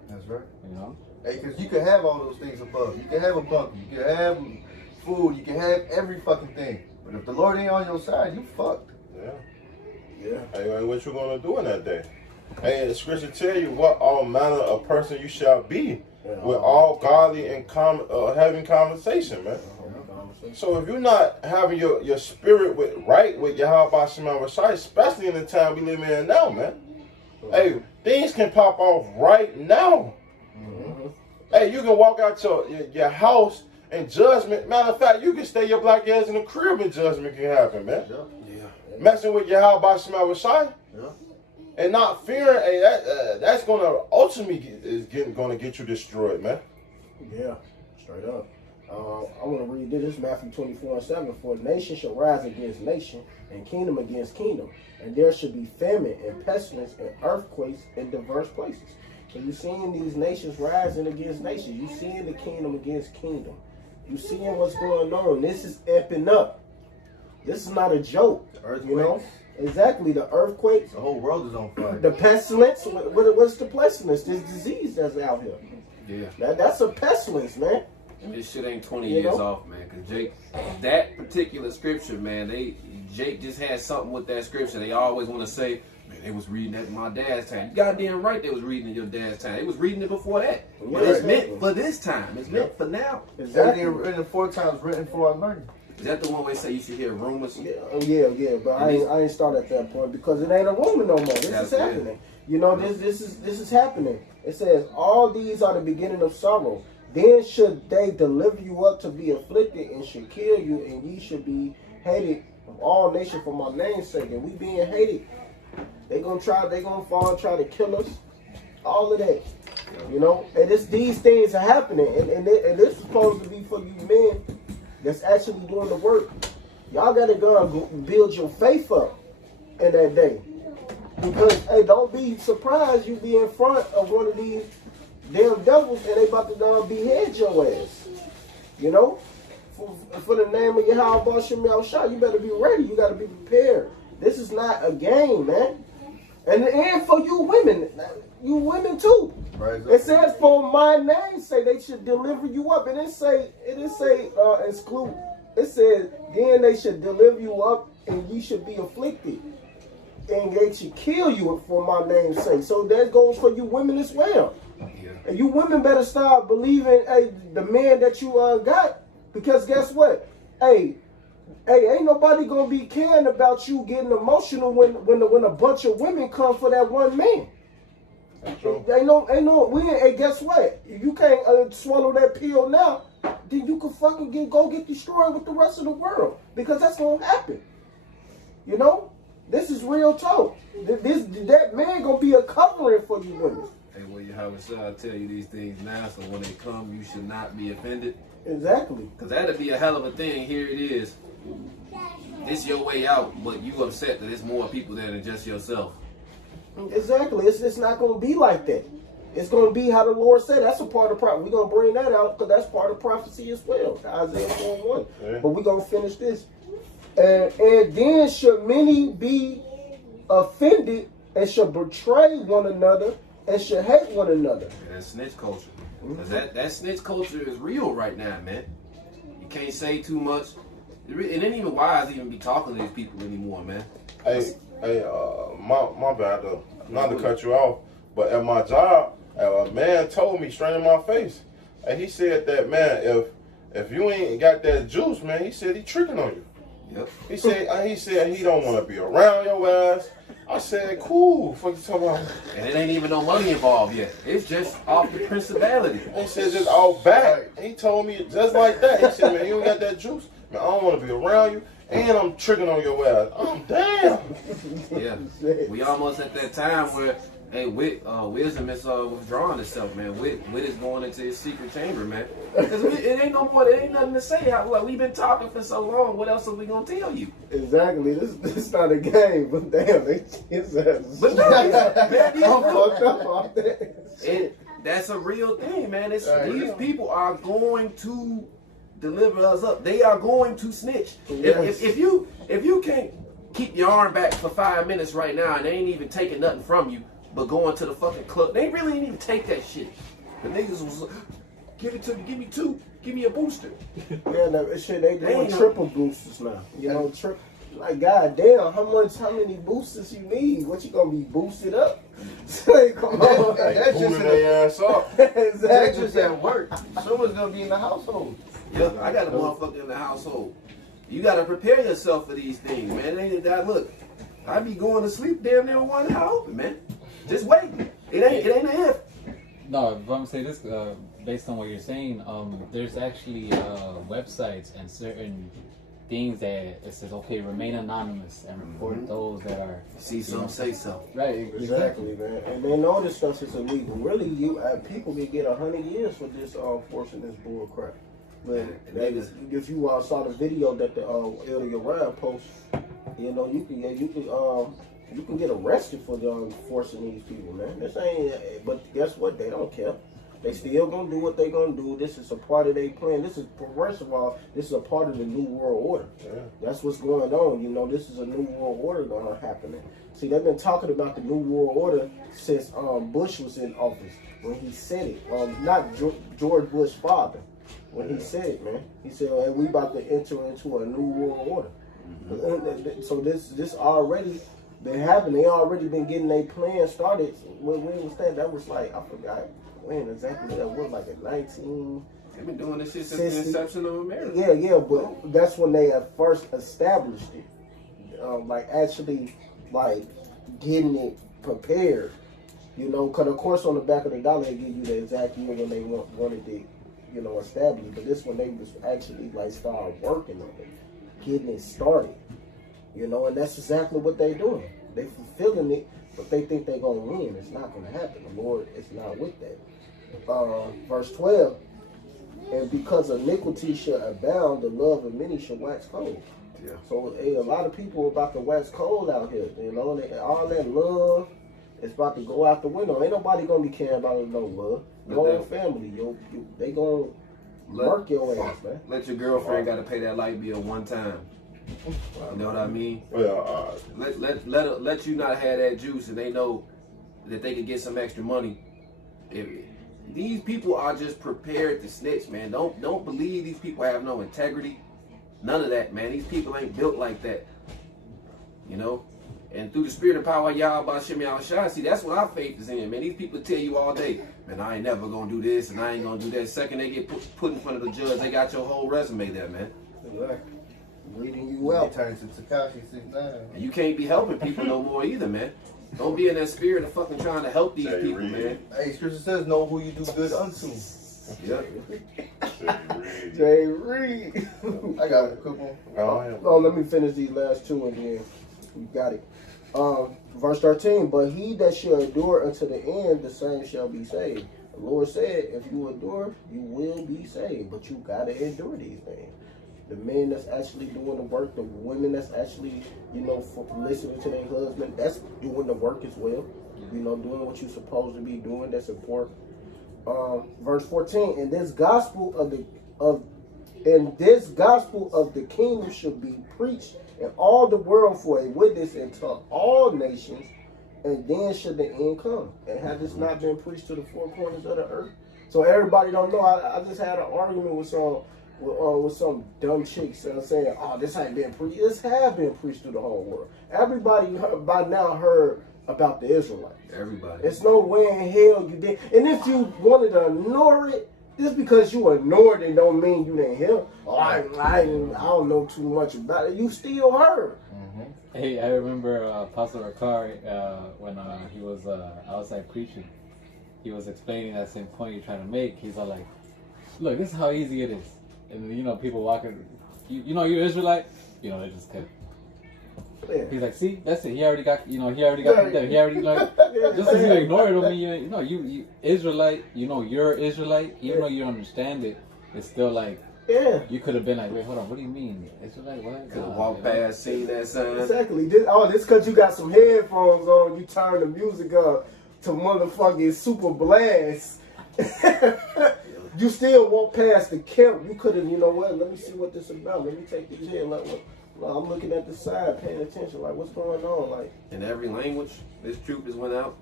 That's right. You know? Hey, because you can have all those things above. You can have a bunker. You can have food. You can have every fucking thing. But if the Lord ain't on your side, you fucked. Yeah. Yeah. Hey, what you gonna do in that day? Hey, the scripture tell you what all manner of person you shall be, with all godly and having conversation, man. So if you're not having your spirit with Yahweh Bashim Yahushai, especially in the time we live in now, man. Hey, things can pop off right now. Hey, you can walk out your house And judgment, matter of fact, you can stay your black ass in the crib and judgment can happen, man. Yeah. Messing with your how about Shema Shai Yeah. and not fearing, hey, that's gonna ultimately gonna get you destroyed, man. Yeah, straight up. I want to read this. Matthew 24:7. For nation shall rise against nation, and kingdom against kingdom, and there should be famine and pestilence and earthquakes in diverse places. So you're seeing these nations rising against nations. You're seeing the kingdom against kingdom. You're seeing what's going on. This is epping up. This is not a joke. The earthquakes. You know? Exactly. The earthquakes, The whole world is on fire. the pestilence. What's the pestilence? This disease that's out here. Yeah. That's a pestilence, man. This shit ain't 20 You years know? off, man. Cause Jake, that particular scripture, man, Jake just had something with that scripture. They always want to say, man, they was reading that in my dad's time. You goddamn right, they was reading in your dad's time. They was reading it before that. But Yeah, it's exactly. meant for this time. It's meant for now. Exactly. Everything written 4 times written for our learning. Is that the one where they say you should hear rumors? Yeah, but I ain't start at that point because it ain't a rumor no more. This That's is happening. You know, this is happening. It says all these are the beginning of sorrow. Then should they deliver you up to be afflicted and should kill you, and ye should be hated of all nations for my name's sake. And we being hated. They gonna fall and try to kill us. All of that. You know, and these things are happening, and this is supposed to be for you men that's actually doing the work. Y'all gotta go and build your faith up in that day. Because, hey, don't be surprised you be in front of one of these damn devils and they about to behead your ass. You know? For the name of Yahweh Shem Shah, you better be ready. You gotta be prepared. This is not a game, man. And for you women too. Right. It says for my name's sake they should deliver you up. It didn't say exclude. It said then they should deliver you up and you should be afflicted. And they should kill you for my name's sake. So that goes for you women as well. Yeah. And you women better start believing the man that you got. Because guess what? Hey, ain't nobody gonna be caring about you getting emotional when a bunch of women come for that one man. True. Guess what? If you can't swallow that pill now, then you can fucking go get destroyed with the rest of the world. Because that's gonna happen. You know? This is real talk. That man gonna be a covering for you women. Hey, well, Yahweh Shah tell you these things now, so when they come, you should not be offended. Exactly. Because that'd be a hell of a thing. Here it is. It's your way out, but you upset that it's more people there than just yourself. Exactly. It's not going to be like that. It's going to be how the Lord said. That's a part of prophecy. We're going to bring that out because that's part of prophecy as well. Isaiah 4:1. Yeah. But we're going to finish this. And then should many be offended and should betray one another and should hate one another. And that's snitch culture. Because that snitch culture is real right now, man. You can't say too much. It ain't even wise to even be talking to these people anymore, man. Hey, my bad though. Not to cut you off, but at my job, a man told me straight in my face, and he said that, man, if you ain't got that juice, man, he said he tricking on you. Yep. He said he don't want to be around your ass. I said, cool. Fuck you talking about? And it ain't even no money involved yet. It's just off the principality. He said just all back. He told me just like that. He said, man, you ain't got that juice. Man, I don't want to be around you, and I'm tricking on your ass. I'm damn. Yeah. We almost at that time where, hey, wisdom is withdrawing itself, man. Wit is going into his secret chamber, man. Because it ain't no more. There ain't nothing to say. We've been talking for so long. What else are we gonna tell you? Exactly. This not a game, but damn, But no, man, I'm fucked up off that. that's a real thing, man. These people are going to deliver us up. They are going to snitch. Yes. If you can't keep your arm back for 5 minutes right now and they ain't even taking nothing from you, but going to the fucking club, they really ain't even take that shit. The niggas was give it to me, give me 2, give me a booster. Yeah, no, shit, they doing Ain't no- triple boosters now. You know, like goddamn, how many boosters you need? What you gonna be boosted up? Like, come on, That's just Moving their ass up. That's exactly. just at work. Someone's gonna be in the household. Yeah, I got a motherfucker in the household. You gotta prepare yourself for these things, man. It ain't that. Look, I be going to sleep damn near with one eye open, man. Just waiting. It ain't a if. No, if I'm gonna say this, based on what you're saying, there's actually websites and certain things that it says, okay, remain anonymous and report those that are. See some, say so. Right, Exactly, man. And they know this stuff is illegal. Really, you people can get 100 years for this forcing this bull crap. But if you saw the video that the Elder Uriah post, you know, you can get arrested for forcing these people, man. This ain't. But guess what? They don't care. They still gonna do what they gonna do. This is a part of their plan. This is, first of all, this is a part of the New World Order. Yeah. That's what's going on. You know, this is a New World Order happening. See, they've been talking about the New World Order since Bush was in office. When he said it, not George Bush's father. When he said it, man, he said, "Hey, we about to enter into a New World Order." Mm-hmm. So this already been happening. They already been getting their plan started. When was that? That was like, I forgot when exactly that was, like in 19. They've been doing this shit since the inception of America. Yeah, but that's when they at first established it. Like actually, like getting it prepared. You know, because of course on the back of the dollar they give you the exact year when they wanted it, you know, established. But this one they was actually like started working on it, getting it started. You know, and that's exactly what they doing. They fulfilling it, but they think they're gonna win. It's not gonna happen. The Lord is not with that. Verse 12, and because iniquity shall abound, the love of many shall wax cold. Yeah. So a lot of people are about to wax cold out here. You know, all that love is about to go out the window. Ain't nobody gonna be caring about no love. Your own family, they gonna work your ass, man. Let your girlfriend gotta pay that light bill one time. You know what I mean? Well, let you not have that juice, and they know that they can get some extra money. These people are just prepared to snitch, man. Don't believe these people have no integrity. None of that, man. These people ain't built like that. You know? And through the spirit and power of Yahweh Bashim Yahushua, see, that's what our faith is in, man. These people tell you all day, man, I ain't never gonna do this and I ain't gonna do that. Second they get put in front of the judge, they got your whole resume there, man. Exactly. Reading you well. Turns to Takashi 6ix9ine. And you can't be helping people no more either, man. Don't be in that spirit of fucking trying to help these people, man. Hey, Scripture says, know who you do good unto. Yep. Jay Reed. I got a quick one. Oh, let me finish these last two and then we got it. Verse 13, but he that shall endure unto the end, the same shall be saved. The Lord said, if you endure, you will be saved. But you got to endure these things. The men that's actually doing the work, the women that's actually, you know, listening to their husband, that's doing the work as well. You know, doing what you're supposed to be doing, that's important. Verse 14, and this gospel of the kingdom should be preached in all the world for a witness unto all nations, and then should the end come. And had this not been preached to the four corners of the earth? So everybody don't know. I just had an argument with some dumb chicks saying, oh, this ain't been preached. This have been preached to the whole world. Everybody by now heard about the Israelites. Everybody. There's no way in hell you did. And if you wanted to ignore it, just because you ignored it don't mean you didn't hear. Oh, I don't know too much about it. You still heard. Mm-hmm. Hey, I remember Apostle Ricard when he was outside preaching. He was explaining that same point you're trying to make. He's all like, look, this is how easy it is. And you know, people walking, you know, you're Israelite, you know, they just kept. Yeah. He's like, see, that's it. He already got like, just as you ignore it, don't mean you know, you Israelite, you know, you're Israelite, even though you understand it, it's still like, yeah. You could have been like, wait, hold on, what do you mean? Israelite, what? Could have walked past, seen that sign. Exactly. This because you got some headphones on, you turn the music up to motherfucking super blast. You still walk past the camp. You could have, you know what, let me see what this is about. Let me take these here. Like, well, I'm looking at the side, paying attention. Like, what's going on? Like, in every language, this truth has went out.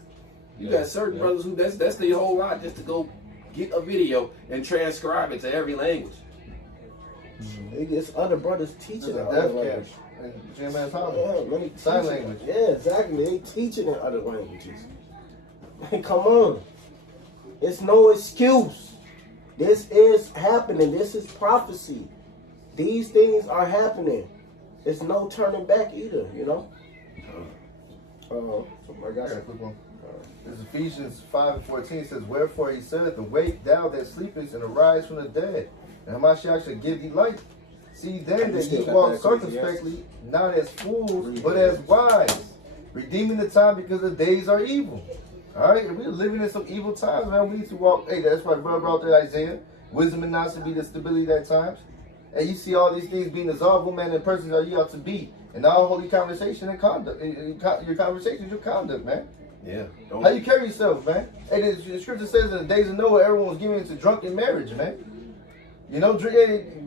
You got certain brothers who that's their whole lot, just to go get a video and transcribe it to every language. It's other brothers teaching in other languages. Sign language. Yeah, exactly. They teaching in other languages. Come on. It's no excuse. This is happening. This is prophecy. These things are happening. There's no turning back either, you know? I got a quick one. This is Ephesians 5:14 says, "Wherefore he said, Awake thou that sleepest, and arise from the dead, and Hamashiach shall give thee light. See then that ye walk circumspectly, not as fools, but as wise, redeeming the time because the days are evil." All right, if we're living in some evil times, man, we need to walk. Hey, that's why brother brought there Isaiah. Wisdom and knowledge to be the stability at times. And you see all these things being dissolved. What man and persons are ye ought to be? And all holy conversation and conduct. Your conversation is your conduct, man. Yeah. How you carry yourself, man? Hey, the scripture says in the days of Noah, everyone was given into drunken marriage, man. You know,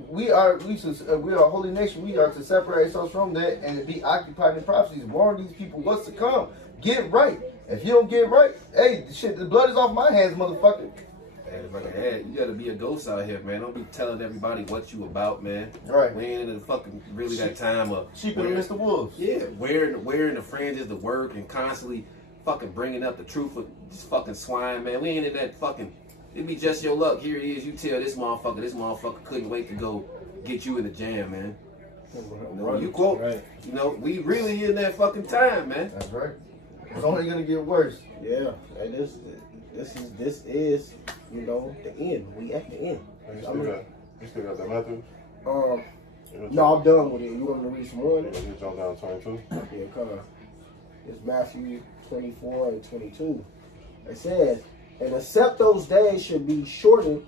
we are a holy nation. We are to separate ourselves from that and be occupied in prophecies. Warn these people what's to come. Get right. If you don't get right, hey, shit, the blood is off my hands, motherfucker. Hey, if I can add, you gotta be a ghost out here, man. Don't be telling everybody what you about, man. Right. We ain't in the fucking really that time of Sheep in the midst of wolves. Yeah, wearing the fringes to work and constantly fucking bringing up the truth with this fucking swine, man. We ain't in that fucking. It be just your luck. Here it is. You tell this motherfucker couldn't wait to go get you in the jam, man. You know, you quote, you know, we really in that fucking time, man. That's right. It's only gonna get worse. Yeah, and this is, you know, the end. We at the end. You still got that Matthew? No, I'm done with it. You want me to read some more? You jump down to 22? Yeah, come on. It's Matthew 24 and 22. It says, "And except those days should be shortened,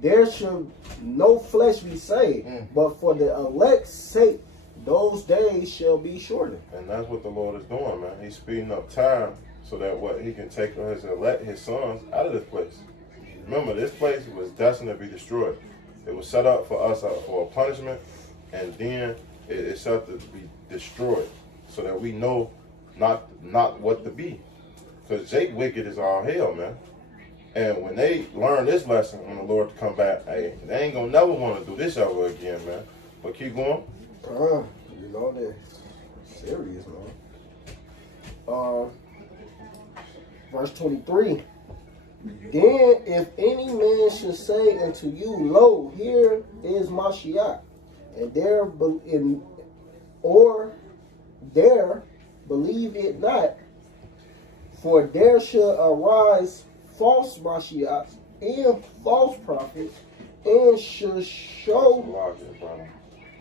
there should no flesh be saved. But for the elect's sake, those days shall be shortened." And that's what the Lord is doing, man. He's speeding up time so that what he can take his sons out of this place. Remember, this place was destined to be destroyed. It was set up for us for a punishment, and then it's set to be destroyed so that we know not what to be. Because Jake wicked is all hell, man. And when they learn this lesson, when the Lord come back, hey, they ain't gonna never want to do this ever again, man. But keep going. You know they're serious, man. Verse 23. "Then if any man should say unto you, Lo, here is Mashiach, and there believe it not, for there shall arise false Mashiachs and false prophets, and shall show."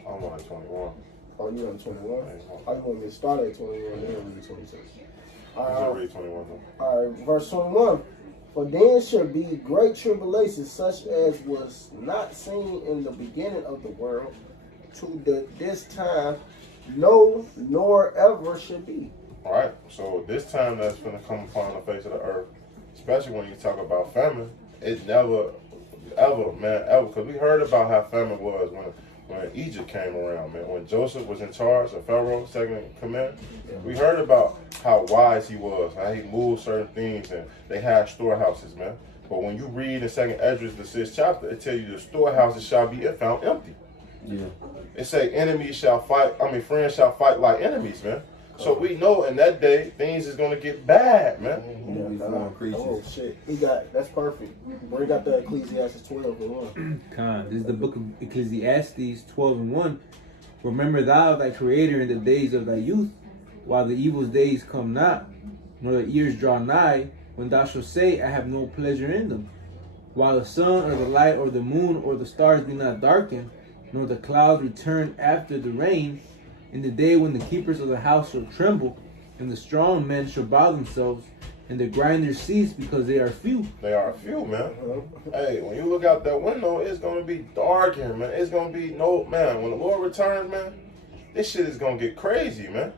I'm on 21. Oh, you on 21? I just want me to start at 21 and then read 26. Read 21. All right, verse 21. "For then shall be great tribulation, such as was not seen in the beginning of the world, to this time, no, nor ever should be." All right, so this time that's going to come upon the face of the earth, especially when you talk about famine, it never, ever, man, ever, because we heard about how famine was when Egypt came around, man. When Joseph was in charge of Pharaoh, second in command, we heard about how wise he was, how he moved certain things, and they had storehouses, man. But when you read in 2nd Esdras, the 6th chapter, it tells you the storehouses shall be found empty. Yeah. It say friends shall fight like enemies, man. So we know in that day things is gonna get bad, man. Oh shit, that's perfect. Bring out the Ecclesiastes 12 and 1. Khan, this is the book of Ecclesiastes 12 and 1. "Remember thou thy creator in the days of thy youth, while the evil days come not, nor the years draw nigh, when thou shalt say, I have no pleasure in them. While the sun or the light or the moon or the stars be not darkened, nor the clouds return after the rain, in the day when the keepers of the house shall tremble, and the strong men shall bow themselves, and the grinders cease because they are few." They are few, man. Hey, when you look out that window, it's gonna be dark here, man. It's gonna be man. When the Lord returns, man, this shit is gonna get crazy, man.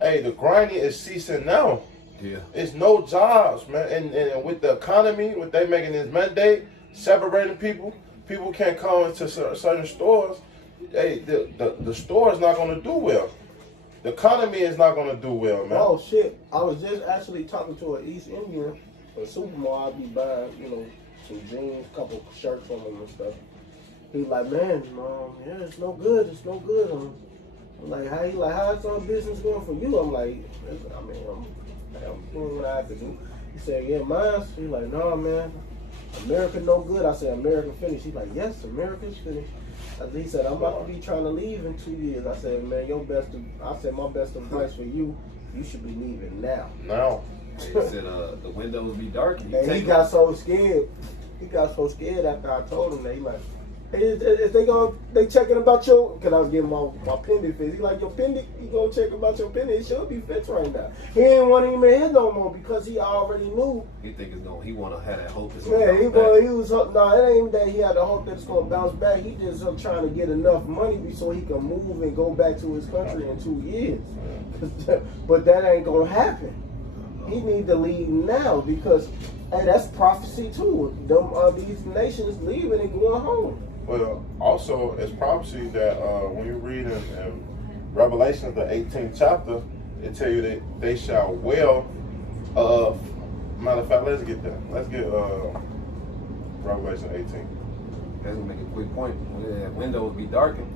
Hey, the grinding is ceasing now. Yeah. It's no jobs, man. And with the economy, what they making this mandate, separating people can't come into certain stores. Hey, the store is not gonna do well. The economy is not gonna do well, man. Oh shit! I was just actually talking to an East Indian, a supermall. I'd be buying, some jeans, couple shirts from him and stuff. He's like, "Man, yeah, it's no good. It's no good." I'm like, how's our business going for you? I'm like, I'm doing what I have to do. He said, "Yeah, mine's." He's like, "No, man, America no good." I said, "America finished." He's like, "Yes, America's finished." He said, "I'm about to be trying to leave in 2 years." I said, "Man, my best advice for you, you should be leaving now." Now. They said the windows be dark. And you And he take got so scared. He got so scared after I told him that. He like, hey, is they checking about your, cause I was getting my pendant fixed. He like, your pendant, he gonna check about your pendant. It should be fixed right now. He ain't want him in here no more because he already knew. He think it's gonna. He wanna have that hope. It's Yeah, he bounce was. No, it ain't that he had the hope that it's gonna bounce back. He just trying to get enough money so he can move and go back to his country in 2 years. But that ain't gonna happen. He need to leave now because, hey, that's prophecy too. Them these nations leaving and going home. Well, also, it's prophecy that when you read in Revelation, the 18th chapter, it tell you that they shall well. Matter of fact, let's get that. Let's get Revelation 18. That's gonna make a quick point. When the windows be darkened.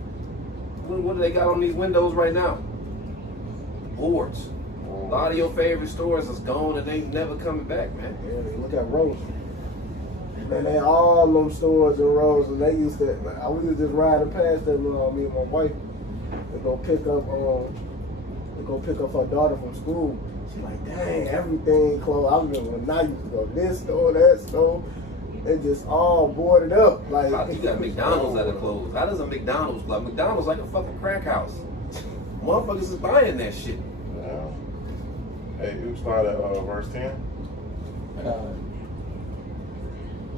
What do they got on these windows right now? Boards. A lot of your favorite stores is gone and they never coming back, man. Yeah, look at Rose. Man, they all them stores in Rose, and they used to. We was just riding past them. Me and my wife. To go pick up her daughter from school. She like, dang, everything closed. I remember when I used to go this store, that store. They just all boarded up. Like You got McDonald's that are closed. How does a McDonald's close? McDonald's like a fucking crack house. Motherfuckers is buying that shit. Yeah. Hey, you start at verse 10.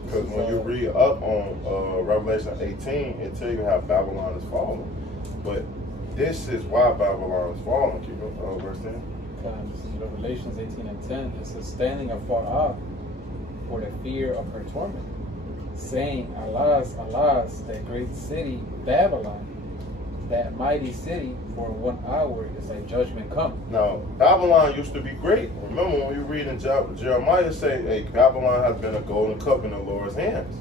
Because when you read up on Revelation 18, it tell you how Babylon is falling. But this is why Babylon is falling. Keep up, verse 10. This is Revelations 18 and 10. It says, standing afar off for the fear of her torment, saying, Alas, alas, that great city, Babylon, that mighty city, for 1 hour is thy judgment come. Now, Babylon used to be great. Remember when you read in Jeremiah say, hey, Babylon has been a golden cup in the Lord's hands.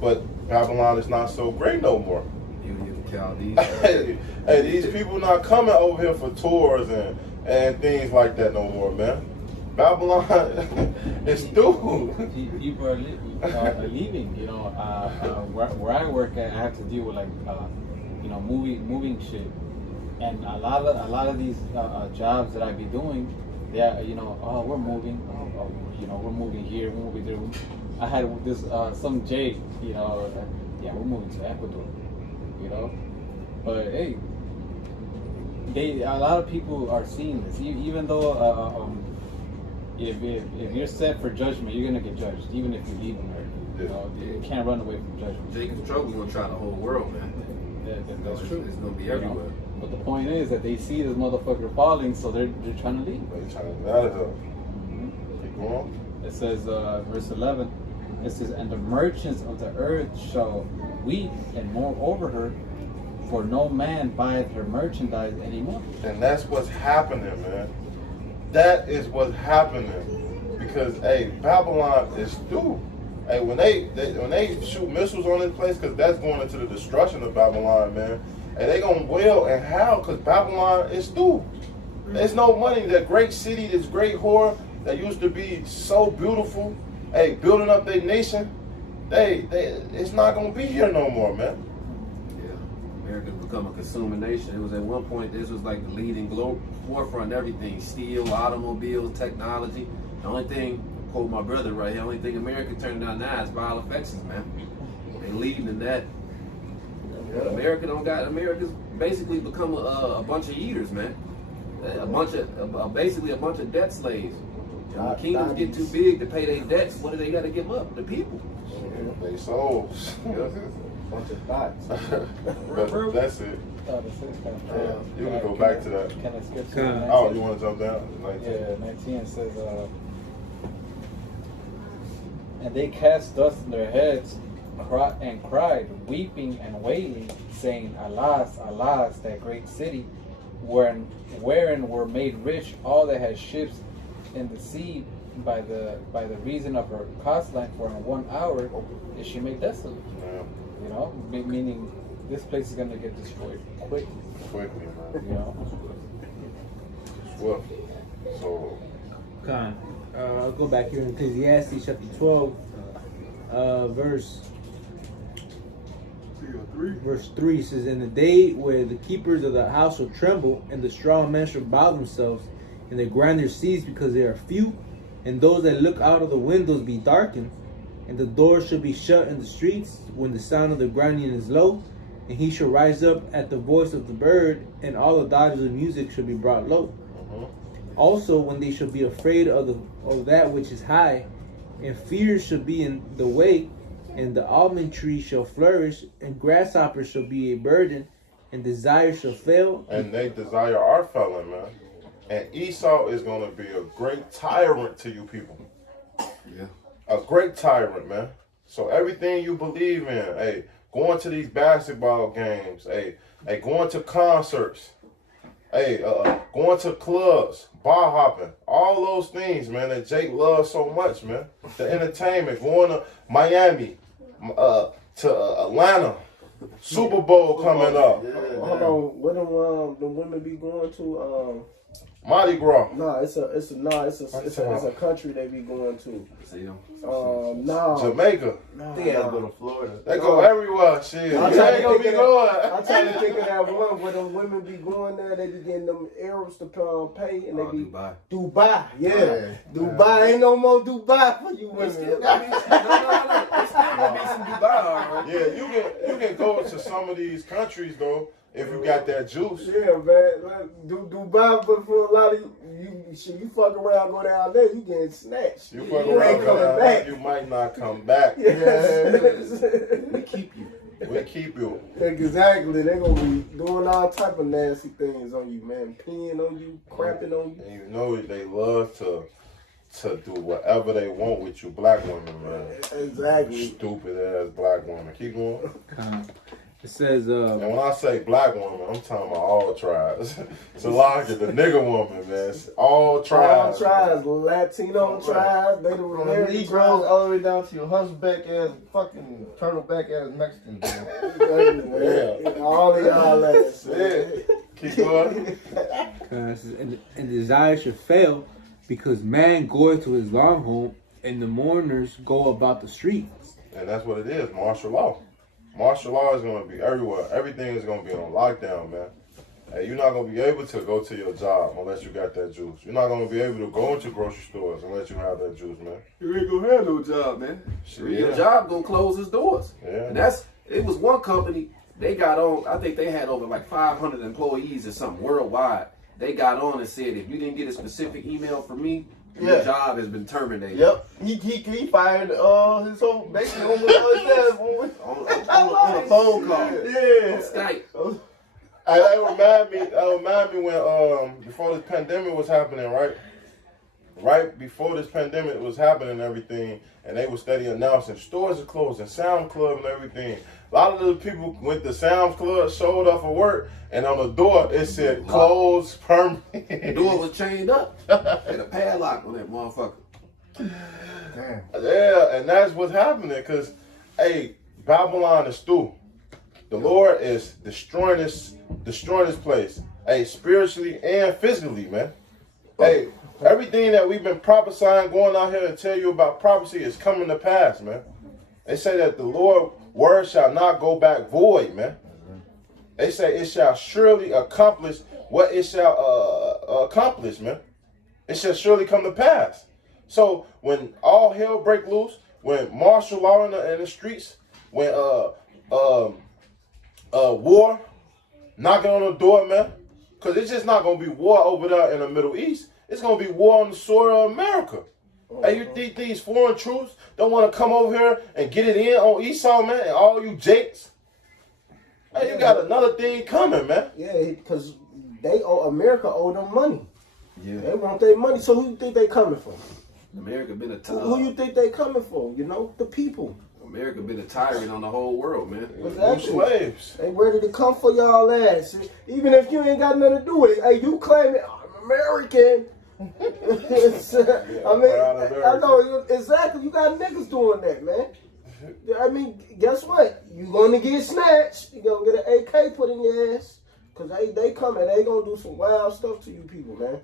But Babylon is not so great no more. You can tell these. Hey, these people not coming over here for tours and things like that no more, man. Babylon is through. People are leaving. You know, where I work at, I have to deal with like, moving shit, and a lot of these jobs that I be doing, we're moving, we're moving here, we're moving there. I had this some J, we're moving to Ecuador, but hey, a lot of people are seeing this, even though if you're set for judgment, you're gonna get judged, even if you leave America. You can't run away from judgment. Jacob's trouble gonna try the whole world, man. That's true. It's gonna be everywhere. But the point is that they see this motherfucker falling, so they're trying to leave. They're trying to get out of here. Keep going. It says, verse 11, it says, and the merchants of the earth shall weep and mourn over her, for no man buyeth her merchandise anymore. And that's what's happening, man. That is what's happening. Because, hey, Babylon is through. Hey, when they shoot missiles on this place, because that's going into the destruction of Babylon, man. And they gonna wail and howl because Babylon is through. There's no money. That great city, this great whore that used to be so beautiful, hey, building up their nation, it's not gonna be here no more, man. Yeah, America's become a consuming nation. It was at one point, this was like the leading forefront of everything: steel, automobiles, technology. The only thing, quote my brother right here, the only thing America turned down now is violent offenses, man. They leading in that. But America's basically become a bunch of eaters, man. Basically a bunch of debt slaves. When kingdoms get too big to pay their debts, what do they got to give up? The people. They souls. Bunch of thoughts. But that's it. You can go back to that. Can I skip to Can. 19? Oh, you want to jump down? 19. Yeah, 19 says, and they cast dust in their heads and cried, weeping and wailing, saying, Alas, alas, that great city, wherein were made rich all that had ships in the sea by the reason of her coastline, for in 1 hour is she made desolate. Yeah. Meaning this place is gonna get destroyed quickly. Quickly, Well, so. Con. I'll go back here in Ecclesiastes chapter 12, verse 3 says, in the day where the keepers of the house shall tremble, and the strong men shall bow themselves, and the grinders cease because they are few, and those that look out of the windows be darkened, and the doors shall be shut in the streets when the sound of the grinding is low, and he shall rise up at the voice of the bird, and all the daughters of music shall be brought low. Also, when they shall be afraid of that which is high, and fear shall be in the way, and the almond tree shall flourish, and grasshoppers shall be a burden, and desire shall fail. And they desire are failing, man. And Esau is going to be a great tyrant to you people. Yeah. A great tyrant, man. So everything you believe in, hey, going to these basketball games, hey, going to concerts, hey, going to clubs, bar hopping, all those things, man, that Jake loves so much, man. The entertainment, going to Miami, to Atlanta, Super Bowl coming up. Hold on, where the women be going to? Mardi Gras. Nah, it's a country they be going to. Nah. Jamaica. Nah, They gotta go to Florida. They go everywhere, shit. I'm They trying ain't to gonna think be of going. I'm trying to think of that one where the women be going there. They be getting them Arabs to pay, and they be Dubai. Dubai. Yeah, Yeah. Dubai ain't no more Dubai for you women. Still gonna be some Dubai, all right. Yeah, you can go to some of these countries though if you got that juice. Yeah, man. Dubai, but for a lot of you fuck around, go down there, you getting snatched. You fuck You around, ain't coming back. you might not come back. Yes. We keep you. We keep you. Exactly. They're gonna be doing all type of nasty things on you, man. Peeing on you, crapping on you. And you know they love to do whatever they want with you black women, man. Exactly. Stupid ass black women. Keep going. It says, And when I say black woman, I'm talking about all tribes. Salaka, the nigga woman, man. It's all tribes. All tribes, Latino tribes, Native From the American Negroes tribes. all the way down to your hunchback ass, fucking turtleback ass Mexican. Exactly, man. All of y'all ass. Yeah. Keep going. and desire shall fail, because man goeth to his long home, and the mourners go about the streets. And that's what it is, martial law. Martial law is going to be everywhere. Everything is going to be on lockdown, man. Hey, you're not going to be able to go to your job unless you got that juice. You're not going to be able to go into grocery stores unless you have that juice, man. You ain't gonna have no job, man. Shit, Your yeah. job gonna close its doors. Yeah. And it was one company, they got on, I think they had over like 500 employees or something worldwide. They got on and said, if you didn't get a specific email from me, your Yeah. job has been terminated. Yep, he fired his whole basically almost all his staff On a phone call. On Yeah. Skype. That remind me when before this pandemic was happening, right? Right before this pandemic was happening and everything, and they were steady announcing stores are closing, Sound Club and everything. A lot of the people went to Sound Club, showed up for work, and on the door it said closed permanent. The door was chained up. Had a padlock on that motherfucker. Damn. Yeah, and that's what's happening because, hey, Babylon is through. The Lord is destroying this place, hey, spiritually and physically, man. Hey, everything that we've been prophesying, going out here and tell you about prophecy is coming to pass, man. They say that the Lord's word shall not go back void, man. They say it shall surely accomplish what it shall accomplish, man. It shall surely come to pass. So when all hell break loose, when martial law in the streets, when war knocking on the door, man, because it's just not gonna be war over there in the Middle East. It's gonna be war on the soil of America. Hey, you think these foreign troops don't want to come over here and get it in on Esau, man, and all you jakes? Hey, you got another thing coming, man. Yeah, because America owe them money. Yeah. They want their money. So who you think they coming for? America been a Who you think they coming for? You know, the people. America been a tyrant on the whole world, man. Exactly. Slaves. They ready to come for y'all ass. Even if you ain't got nothing to do with it. Hey, you claim it, I'm American. I know, exactly. You got niggas doing that, man. I mean, guess what? You gonna get snatched. You gonna get an AK put in your ass. Cause they come and they gonna do some wild stuff to you people, man.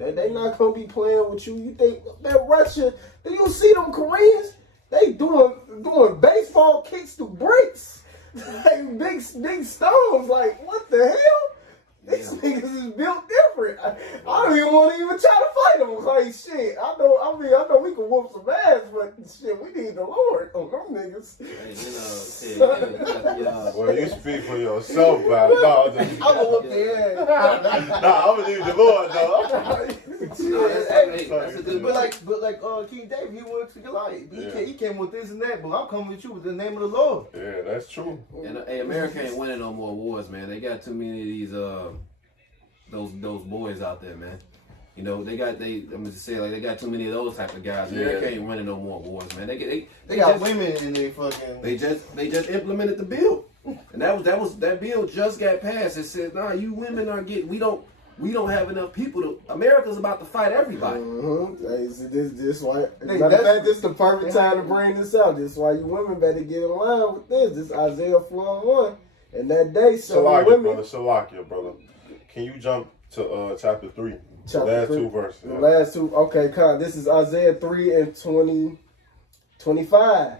Yeah. They not gonna be playing with you. You think that Russia? Do you see them Koreans? They doing baseball kicks to bricks, like big stones. Like what the hell? These niggas is built different. I don't even want to even try to fight them. Like shit, I know we can whoop some ass, but shit, we need the Lord on them niggas. Hey, you know, Well, you speak for yourself, man. No, I'm just, I'm gonna whoop their ass. nah, I'm gonna leave the Lord, though. that's a good. But like King David, he went to Goliath. He came with this and that, but I'm coming with you with the name of the Lord. Yeah, that's true. And hey, America ain't winning no more wars, man. They got too many of these those boys out there, man. You know, I'm gonna just say like they got too many of those type of guys. Yeah. America ain't winning no more wars, man. They got just, women in their fucking. They just implemented the bill, and that bill just got passed. It said, nah, you women are getting. We don't have enough people to. America's about to fight everybody. Hey, so this why. Matter of fact, this is the perfect time to bring this out. This is why you women better get in line with this. This is Isaiah 4:1, and that day, so women. Shalakia, brother. Can you jump to chapter 3? Chapter last 3. two verses. The last two. Okay, Con. This is Isaiah 3 and 25.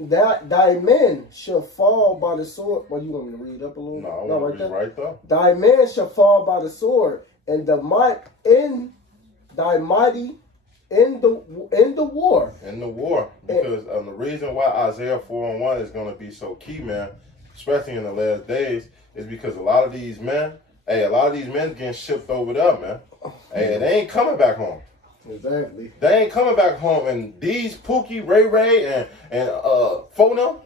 Thy men shall fall by the sword. Well, you want me to read up a little? No, I want to read right there. Thy men shall fall by the sword, and thy mighty in the war. In the war. Because the reason why Isaiah 4:1 is going to be so key, man, especially in the last days, is because a lot of these men getting shipped over there, man. Hey, they ain't coming back home. Exactly. They ain't coming back home. And these Pookie, Ray, and Fono,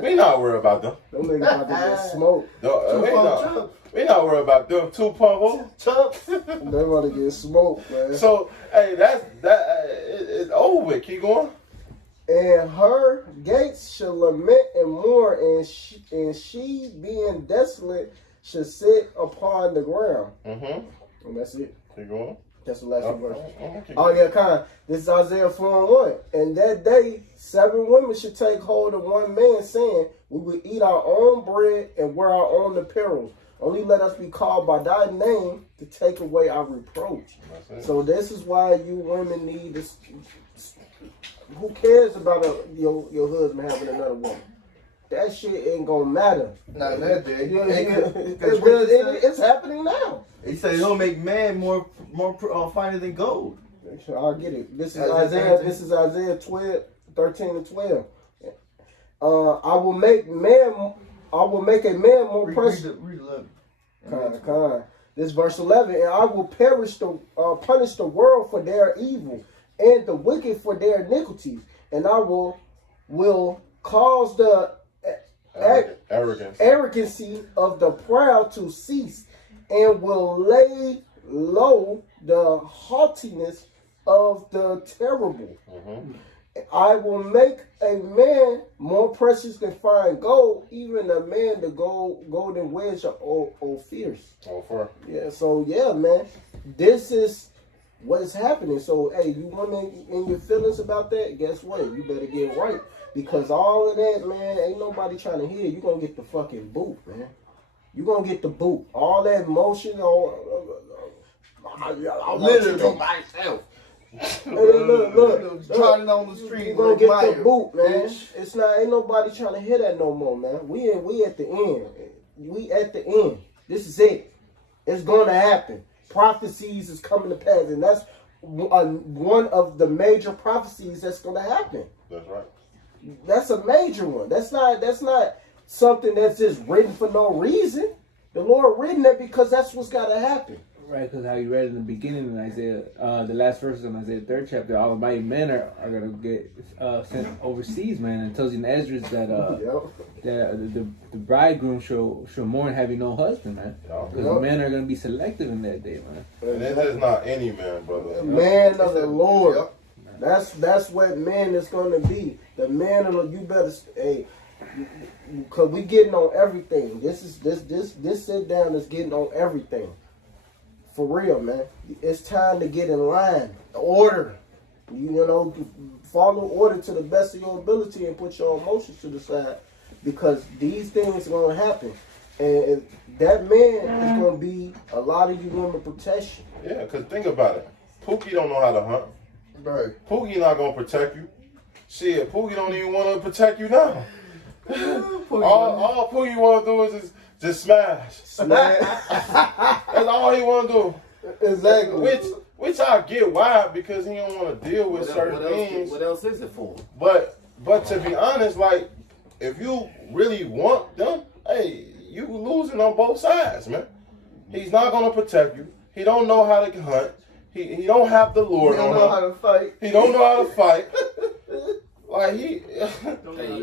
we not worried about them. Them niggas about to get smoked. We not worried about them. 2.0. They about to get smoked, man. So, hey, it's over with. Keep going. And her gates shall lament and mourn, and she being desolate shall sit upon the ground. Mm-hmm. And that's it. Keep going. That's the last two verses. Okay. Oh yeah, Con. This is Isaiah 4:1. And that day 7 women should take hold of one man, saying, we will eat our own bread and wear our own apparel. Only let us be called by thy name to take away our reproach. So this is why you women need this. Who cares about your husband having another woman? That shit ain't gonna matter. Not that day. It's happening now. He said he'll make man more finer than gold. I'll get it. This is Isaiah. This is Isaiah 13 and 12. I will make a man more precious. Read 11. This verse 11. And I will punish the world for their evil, and the wicked for their iniquities, and I will cause the arrogancy of the proud to cease, and will lay low the haughtiness of the terrible. Mm-hmm. I will make a man more precious than fine gold, even a man the golden wedge of Ophir's. Yeah, so yeah, man, this is what is happening. So hey, you women in your feelings about that, guess what? You better get right. Because all of that, man, ain't nobody trying to hear. You gonna get the fucking boot, man. You gonna get the boot. All that emotion, I want you to myself. Hey, look. Trotting on the street. You gonna get the boot, man. It's not. Ain't nobody trying to hear that no more, man. We at the end. We at the end. This is it. It's gonna happen. Prophecies is coming to pass, and that's one of the major prophecies that's gonna happen. That's right. That's a major one. That's not something that's just written for no reason. The Lord written that because that's what's got to happen. Right, because how you read in the beginning in Isaiah, the last verses in Isaiah 3rd chapter, all mighty men are going to get sent overseas, man. And it tells you in Esdras that the bridegroom shall mourn having no husband, man. Because men are going to be selective in that day, man. And it is not any man, brother. Man of the Lord. Yep. That's what man is going to be. The man of the, you better, hey, because we getting on everything. This sit down is getting on everything. For real, man. It's time to get in line. Order. You know, follow order to the best of your ability and put your emotions to the side. Because these things are going to happen. And that man is going to be a lot of you women protection. Yeah, because think about it. Pookie don't know how to hunt. Right. Pookie not going to protect you. Shit, Pookie don't even want to protect you now. All Pookie want to do is Just smash. Smash. That's all he want to do. Exactly. Which I get why, because he don't want to deal with certain things. What else is it for? But to be honest, like, if you really want them, hey, you losing on both sides, man. He's not gonna protect you. He don't know how to hunt. He don't have the Lord He don't on know him. how to fight. He don't know how to fight. Like he. Hey,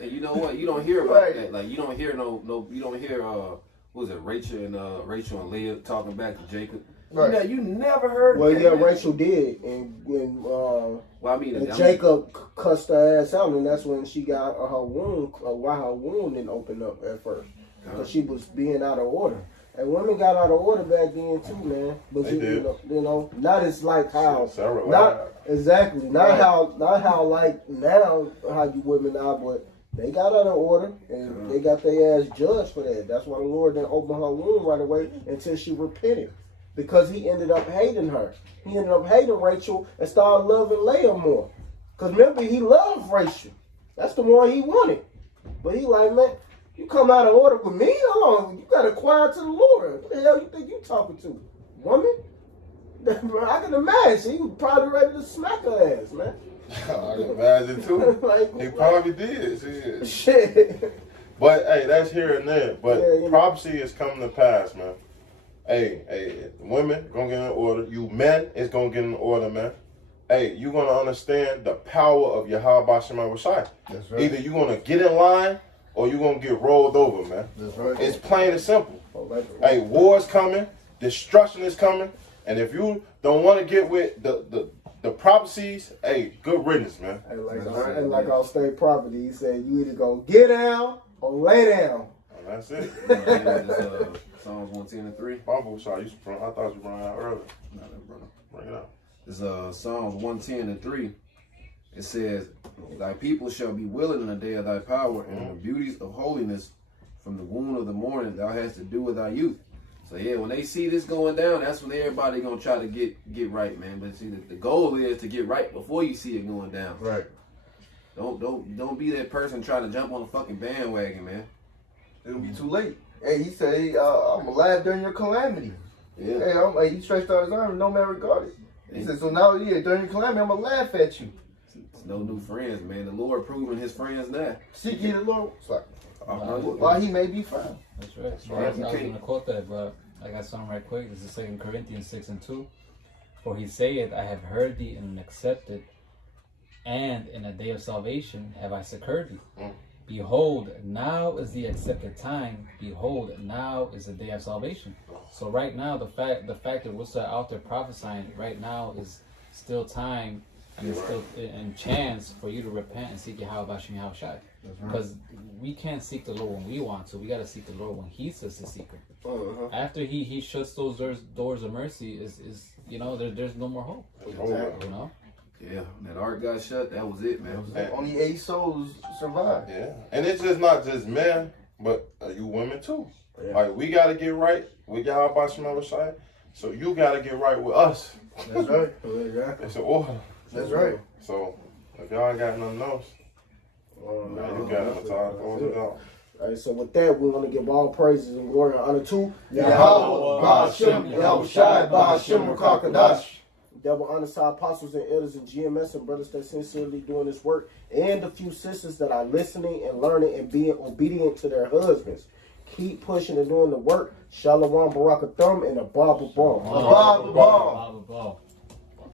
you know what? You don't hear about Right. that. Like you don't hear you don't hear what was it, Rachel and Leah talking back to Jacob. Right. You never heard Well, that. yeah, Rachel did, and when Well, I mean, Jacob cussed her ass out, and that's when she got her wound. Why her wound didn't open up at first, because she was being out of order. And women got out of order back then too, man. But They did. you know, not as like how, Sarah, not exactly, not Right. how like now how you women are, but they got out of order and they got their ass judged for that. That's why the Lord didn't open her womb right away until she repented, because he ended up hating her. He ended up hating Rachel and started loving Leah more. Cause remember, he loved Rachel. That's the one he wanted. But he like, man, you come out of order with me? Hold on, you got to inquire to the Lord. What the hell you think you talking to? Woman? I can imagine. He was probably ready to smack her ass, man. I can imagine too. Like, He probably did. Shit. shit. But hey, that's here and there. But Yeah, you know. prophecy is coming to pass, man. Hey, women gonna get in order. You men is gonna get in order, man. Hey, you gonna understand the power of Yahweh Shema Rashai. That's right. Either you gonna get in line or you gonna get rolled over, man. That's right. It's plain and simple. Oh, like, Hey, war is coming, destruction is coming, and if you don't want to get with the prophecies, hey, good riddance, man. and like our state property, he said, you either gonna get down or lay down. And that's it. Psalms 110:3. Bible shot. I thought you brought it out earlier. No, brother. Bring it out. It's Psalms 110:3. It says, "Thy people shall be willing in the day of thy power, and the beauties of holiness from the wound of the morning thou hast to do with thy youth." So yeah, when they see this going down, that's when everybody gonna try to get right, man. But see, the goal is to get right before you see it going down. Right. Don't be that person trying to jump on the fucking bandwagon, man. It'll be too late. Hey, he said, hey, I'm gonna laugh during your calamity. Yeah. Hey, he stretched out his arm, no man regarded. He said, so now, yeah, during your calamity, I'm gonna laugh at you. It's no new friends, man. The Lord proving his friends now. Seek ye the Lord. It's like, Uh-huh. while he may be found. That's right. right. I was going to quote that, but I got something right quick. This is 2 Corinthians 6:2. For he saith, I have heard thee and accepted, and in a day of salvation have I succored thee. Behold, now is the accepted time. Behold, now is the day of salvation. So right now, the fact that we're still out there prophesying right now is still time and it's still and chance for you to repent and seek Yahweh Bashim Yahushai. Because we can't seek the Lord when we want to. We got to seek the Lord when He says to seek Him. After He shuts those doors of mercy, is there's no more hope. You know. Yeah, that ark got shut. That was it, man. Only 8 souls survived. Yeah, and it's just not just men, but you women too. Yeah. Like we gotta get right with Yahweh Shema Rashai, so you gotta get right with us. That's right. Exactly. It's an order. That's right. So if y'all ain't got nothing else, man, you got it. Close it out. All right, so with that, we want to give all praises and glory and honor to Yahweh, Ba'ashem, Yahushai, Ba'ashem, Rakakadash. double honor to our apostles and elders and GMS and brothers that sincerely doing this work, and the few sisters that are listening and learning and being obedient to their husbands. Keep pushing and doing the work. Shalom, Barakathum, and a Baba Ball. Baba Ball. Baba Ball.